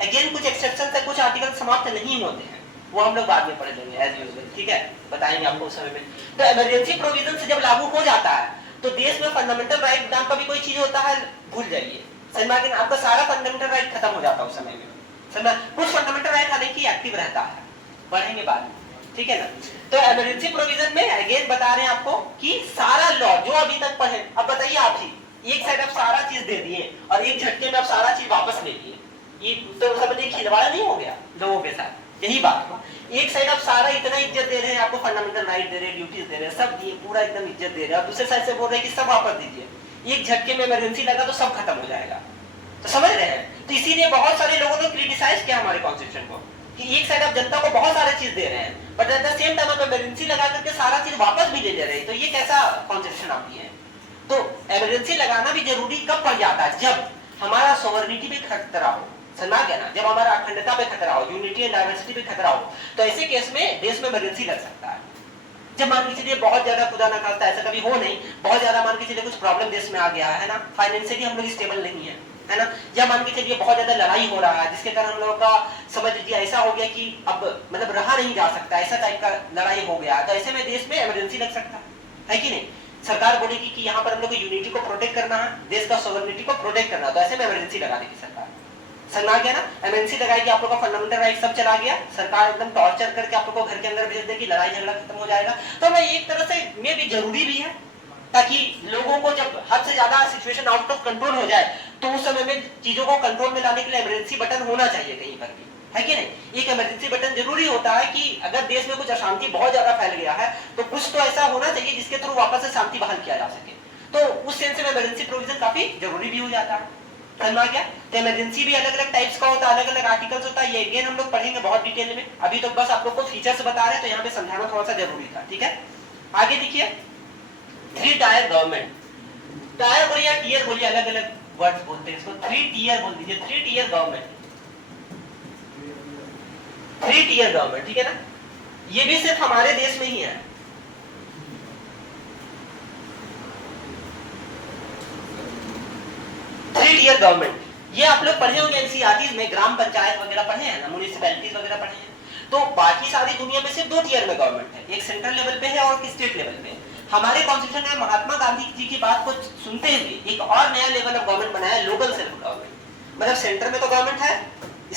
अगेन कुछ एक्सेप्शन है, कुछ आर्टिकल समाप्त नहीं होते हैं, वो हम लोग बाद में पढ़ लेंगे एज यूजुअल, ठीक है, बताएंगे आपको उस समय में। तो इमरजेंसी प्रोविजन से जब लागू हो जाता है तो देश में फंडामेंटल राइट नाम का भी कोई चीज होता है, भूल जाइए। समझ में, आपका सारा फंडामेंटल राइट खत्म हो जाता है उस समय में। समझ, कुछ फंडामेंटल राइट हालांकि एक्टिव रहता है, पढ़ेंगे बाद में, ठीक है ना। तो इमरजेंसी प्रोविजन में अगेन बता रहे हैं आपको कि सारा लॉ जो अभी तक पढ़े, अब बताइए आप ही, एक साइड आप सारा चीज दे दिए और एक झटके में आप सारा चीज वापस ले लिए, ये तो समझिए खिलवाड़ नहीं हो गया लोगों के साथ, यही बात हुआ। एक साइड आप सारा इतना इज्जत दे रहे हैं, आपको फंडामेंटल राइट दे रहे हैं, ड्यूटीज दे रहे हैं, सब दिए, पूरा एकदम इज्जत दे रहे हैं, और दूसरे साइड से बोल रहे हैं कि सब वापस दीजिए। एक झटके में इमरजेंसी लगा तो सब खत्म हो जाएगा, तो समझ रहे हैं। तो इसीलिए बहुत सारे लोगों ने क्रिटिसाइज किया हमारे कॉन्स्टिट्यूशन को कि एक साइड आप जनता को बहुत सारे चीज दे रहे हैं, but at the same time आप इमरजेंसी लगा करके सारा चीज वापस भी ले रहे हैं, तो ये कैसा कॉन्स्टिट्यूशन आप दिए हैं। तो इमरजेंसी लगाना भी जरूरी कब पड़ जाता है, जब हमारा सोवरेनिटी पे खतरा हो, समझ गया ना, जब हमारा अखंडता पे खतरा हो, यूनिटी एंड डाइवर्सिटी पे खतरा हो, तो ऐसे केस में देश में इमरजेंसी लग सकता है। जब मान के चलिए बहुत ज्यादा, खुदा ना खास्ता ऐसा कभी हो नहीं, बहुत ज्यादा मान के चलिए कुछ प्रॉब्लम देश में आ गया है ना, फाइनेंशियली हम लोग स्टेबल नहीं है ना, या मान के चलिए बहुत ज्यादा लड़ाई हो रहा है जिसके कारण हम लोगों का समझ लीजिए ऐसा हो गया कि अब मतलब रहा नहीं जा सकता, ऐसा टाइप का लड़ाई हो गया, तो ऐसे में देश में इमरजेंसी लग सकता है कि नहीं। सरकार बोलेगी कि यहाँ पर हम लोग को यूनिटी को प्रोटेक्ट करना है, देश का सोवरेनिटी को प्रोटेक्ट करना है, तो ऐसे में इमरजेंसी लगा देगी सरकार। समझ आ गया ना, इमरजेंसी लगाएगी, आप लोग का फंडामेंटल राइट सब चला गया, सरकार एकदम टॉर्चर करके आप लोग को घर के अंदर भेज देगी, लड़ाई झगड़ा खत्म हो जाएगा। तो मैं एक तरह से में भी जरूरी भी है, ताकि लोगों को जब हद से ज्यादा सिचुएशन आउट ऑफ कंट्रोल हो जाए तो उस समय में चीजों को कंट्रोल में लाने के लिए इमरजेंसी बटन होना चाहिए कहीं पर भी, है कि नहीं। एक इमरजेंसी बटन जरूरी होता है कि अगर देश में कुछ अशांति बहुत ज्यादा फैल गया है तो कुछ तो ऐसा होना चाहिए जिसके थ्रू वापस से शांति बहाल किया जा सके, तो उस सेंस में इमरजेंसी प्रोविजन काफी जरूरी भी हो जाता है। समझ गया। तो इमरजेंसी भी अलग अलग टाइप्स का होता है, अलग अलग आर्टिकल्स होता है, ये अगेन हम लोग पढ़ेंगे बहुत डिटेल में, अभी तो बस आप लोग को फीचर्स बता रहे हैं, तो यहाँ पे समझाना थोड़ा सा जरूरी था, ठीक है। आगे देखिए 3 टायर गवर्नमेंट, टायर बोलिए या टीयर बोलिए, अलग अलग वर्ड्स बोलते हैं इसको, 3 टीयर बोल दीजिए, 3 टीयर गवर्नमेंट, 3 टीयर गवर्नमेंट, ठीक है ना। ये भी सिर्फ हमारे देश में ही है। 3 टीयर गवर्नमेंट, ये आप लोग पढ़े होंगे एनसीईआरटी में, ग्राम पंचायत वगैरह पढ़े हैं ना, म्युनिसिपैलिटीज वगैरह पढ़े हैं। तो बाकी सारी दुनिया में सिर्फ 2 टीयर में गवर्नमेंट है, एक सेंट्रल लेवल पे है और एक स्टेट लेवल पे है। हमारे कॉन्स्टिट्यूशन में महात्मा गांधी जी की बात को सुनते हुए एक और नया लेवल ऑफ गवर्नमेंट बनाया, लोकल सेल्फ गवर्नमेंट। मतलब सेंटर में तो गवर्नमेंट है,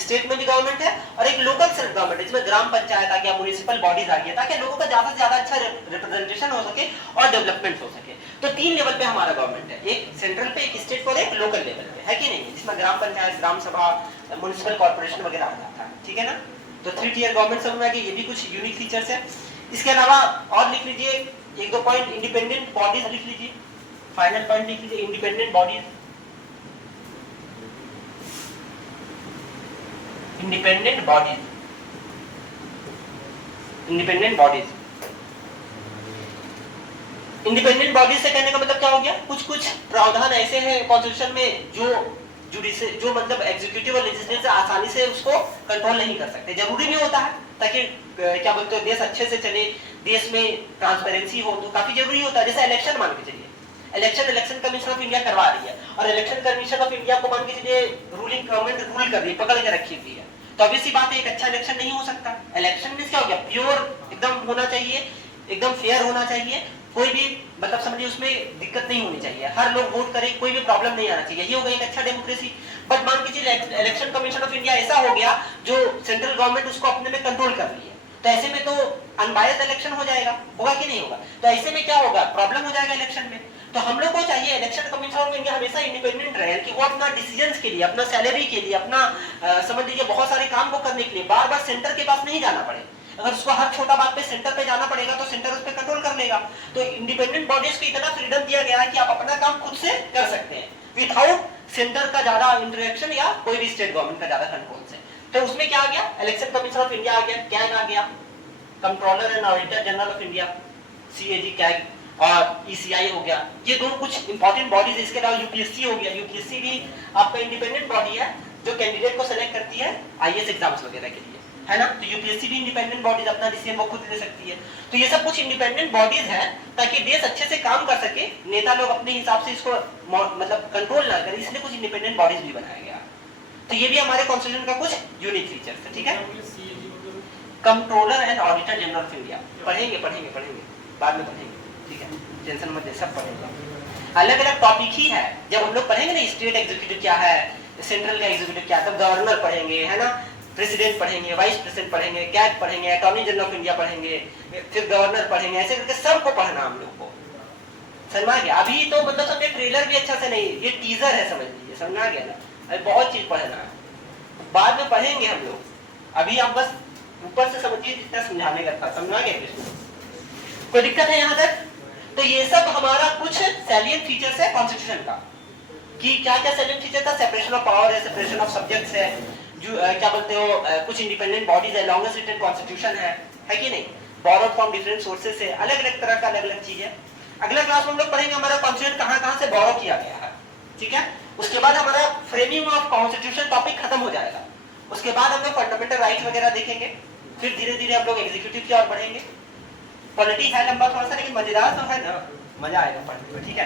स्टेट में भी गवर्नमेंट है, और एक लोकल सेल्फ गवर्नमेंट है जिसमें ग्राम पंचायत आ गया, म्युनिसिपल बॉडीज आ गया, ताकि लोगों का ज्यादा से ज्यादा अच्छा रिप्रेजेंटेशन हो सके और डेवलपमेंट हो सके। तो 3 लेवल पे हमारा गवर्नमेंट है, एक सेंट्रल पे, एक स्टेट पर, एक लोकल लेवल पे, है कि नहीं, जिसमें ग्राम पंचायत, ग्राम सभा, म्युनिसिपल कॉर्पोरेशन वगैरह आ जाता है, ठीक है ना। तो 3 टीयर गवर्नमेंट समझ में आ गई, ये भी कुछ यूनिक फीचर्स है। इसके अलावा और लिख लीजिए 1-2 पॉइंट, इंडिपेंडेंट बॉडीज लिख लीजिए, फाइनल पॉइंट लिख लीजिए, independent bodies, independent bodies, independent bodies. Independent bodies से कहने का मतलब क्या हो गया, कुछ कुछ प्रावधान ऐसे हैं कॉन्स्टिट्यूशन में जो मतलब एग्जीक्यूटिव और लेजिस्लेटिव आसानी से उसको कंट्रोल नहीं कर सकते। जरूरी भी होता है ताकि क्या बोलते हैं देश अच्छे से चले, देश में ट्रांसपेरेंसी हो, तो काफी जरूरी होता है। जैसे इलेक्शन मान के चलिए, इलेक्शन कमीशन ऑफ इंडिया करवा रही है, और इलेक्शन कमीशन ऑफ इंडिया को मान के चलिए रूलिंग गवर्नमेंट रूल कर रही है, पकड़ के रखी हुई है, तो ऑब्वियस सी बात है एक अच्छा इलेक्शन नहीं हो सकता। इलेक्शन में क्या हो गया, प्योर एकदम होना चाहिए, एकदम फेयर होना चाहिए, कोई भी मतलब समझिए उसमें दिक्कत नहीं होनी चाहिए, हर लोग वोट करें, कोई भी प्रॉब्लम नहीं आना चाहिए, यही हो गया एक अच्छा डेमोक्रेसी। बट मान के चलिए इलेक्शन कमीशन ऑफ इंडिया ऐसा हो गया जो सेंट्रल गवर्नमेंट उसको अपने में कंट्रोल कर रही है, तो ऐसे में तो अनबायस्ड इलेक्शन हो जाएगा, होगा कि नहीं होगा। तो ऐसे में क्या होगा, प्रॉब्लम हो जाएगा इलेक्शन में। तो हम लोग को चाहिए इलेक्शन कमीशन ऑफ इंडिया हमेशा इंडिपेंडेंट रहे, कि वो अपना डिसीजंस के लिए, अपना सैलरी के लिए, अपना समझ लीजिए बहुत सारे काम को करने के लिए बार बार सेंटर के पास नहीं जाना पड़े। अगर उसको हर छोटा बात पे सेंटर पे जाना पड़ेगा तो सेंटर उस पे कंट्रोल कर लेगा। तो इंडिपेंडेंट बॉडीज को इतना फ्रीडम दिया गया है कि आप अपना काम खुद से कर सकते हैं, विदाउट सेंटर का ज्यादा इंटरेक्शन या कोई भी स्टेट गवर्नमेंट का ज्यादा कंट्रोल से। तो उसमें क्या आ गया, इलेक्शन कमीशन ऑफ इंडिया आ गया, कैग आ गया, controller and auditor general of India, CAG CAG, और ईसीआई हो गया, ये दो कुछ इंपॉर्टेंट बॉडीज। इसके अलावा यूपीएससी हो गया, यूपीएससी भी आपका इंडिपेंडेंट बॉडी है जो कैंडिडेट को सेलेक्ट करती है आईएएस एग्जाम्स वगैरह के लिए, है ना। तो यूपीएससी भी इंडिपेंडेंट बॉडीज, अपना डिसीजन वो खुद ले सकती है। तो ये सब कुछ इंडिपेंडेंट बॉडीज हैं ताकि देश अच्छे से काम कर सके, नेता लोग अपने हिसाब से इसको मतलब कंट्रोल ना करें, इसलिए कुछ इंडिपेंडेंट बॉडीज भी बनाया गया। तो ये भी हमारे कॉन्स्टिट्यूशन का कुछ यूनिक फीचर्स है, ठीक है। Controller and auditor general of India, पढ़ेंगे बाद में पढ़ेंगे, ठीक है, टेंशन मत ले, सब पढ़ेंगे। अलग अलग टॉपिक ही है, जब हम लोग पढ़ेंगे ना स्टेट एग्जीक्यूटिव क्या है, सेंट्रल का एग्जीक्यूटिव क्या है, तब गवर्नर पढ़ेंगे, है ना, प्रेसिडेंट पढ़ेंगे, वाइस प्रेसिडेंट पढ़ेंगे, कैग पढ़ेंगे, अटॉर्नी जनरल ऑफ इंडिया पढ़ेंगे, फिर गवर्नर पढ़ेंगे, ऐसे करके सबको पढ़ना हम लोग को, समझ आ गया। अभी तो मतलब समझे ट्रेलर भी अच्छा से नहीं, ये टीजर है, समझ लीजिए, समझ आ गया ना। अभी बहुत चीज पढ़ना है, बाद में पढ़ेंगे हम लोग, अभी आप बस ऊपर से समझिए जितना समझाने का था, समझ आ गया कृष्ण, कोई दिक्कत है यहाँ तक। तो ये सब हमारा कुछ सैलिएंट फीचर्स है कॉन्स्टिट्यूशन का, कि क्या क्या सैलिएंट फीचर था, सेपरेशन ऑफ पावर है, सेपरेशन ऑफ सब्जेक्ट्स है, जो क्या बोलते हो कुछ इंडिपेंडेंट बॉडीज है, लॉन्गेस्ट रिटन कॉन्स्टिट्यूशन है कि नहीं, बोरोड फ्रॉम डिफरेंट सोर्सेस है, अलग अलग तरह का अलग अलग चीज है। अगला क्लास में हम लोग पढ़ेंगे हमारा कॉन्स्टिट्यूशन कहाँ से बोरो किया गया है, ठीक है। उसके बाद हमारा फ्रेमिंग ऑफ कॉन्स्टिट्यूशन टॉपिक खत्म हो जाएगा, उसके बाद हम लोग फंडामेंटल राइट्स वगैरह देखेंगे, फिर धीरे धीरे हम लोग एग्जीक्यूटिव की ओर बढ़ेंगे। पॉलिटी है लंबा थोड़ा सा, लेकिन मजेदार तो है ना, मजा आएगा पढ़ने में, ठीक है।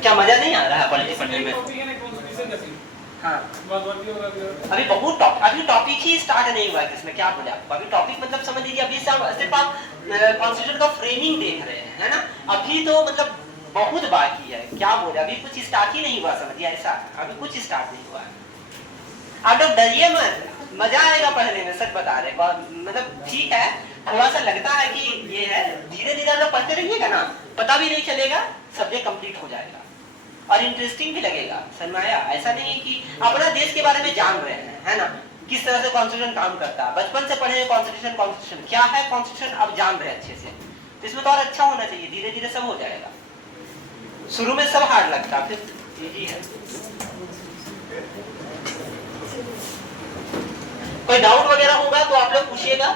क्या मजा नहीं आ रहा है पॉलिटी पढ़ने में? हाँ, अभी बहुत अभी टॉपिक ही स्टार्ट नहीं हुआ है, किसने क्या बोला आपको, अभी टॉपिक मतलब समझ लीजिए, अभी सिर्फ आप कॉन्स्टिट्यूशन का फ्रेमिंग देख रहे हैं, है ना। अभी तो मतलब बहुत बाकी है, क्या बोले, अभी कुछ स्टार्ट ही नहीं हुआ, समझिए ऐसा, अभी कुछ स्टार्ट नहीं हुआ है। आप लोग डरिए मत, मजा आएगा पढ़ने में, सच बता रहे, मतलब ठीक है, थोड़ा सा लगता है कि ये है, धीरे धीरे आप पढ़ते रहिएगा ना, पता भी नहीं चलेगा, सब्जेक्ट कंप्लीट हो जाएगा और इंटरेस्टिंग भी लगेगा, समझ में आया। ऐसा नहीं है कि अपना देश के बारे में जान रहे हैं, है ना, किस तरह से कॉन्स्टिट्यूशन काम करता है, बचपन से पढ़े कॉन्स्टिट्यूशन क्या है, कॉन्स्टिट्यूशन अब जान रहे हैं अच्छे से, तो इसमें तो और अच्छा होना चाहिए, धीरे धीरे सब हो जाएगा। शुरू में सब हार्ड लगता है, फिर इजी है। कोई डाउट वगैरह होगा तो आप लोग पूछिएगा।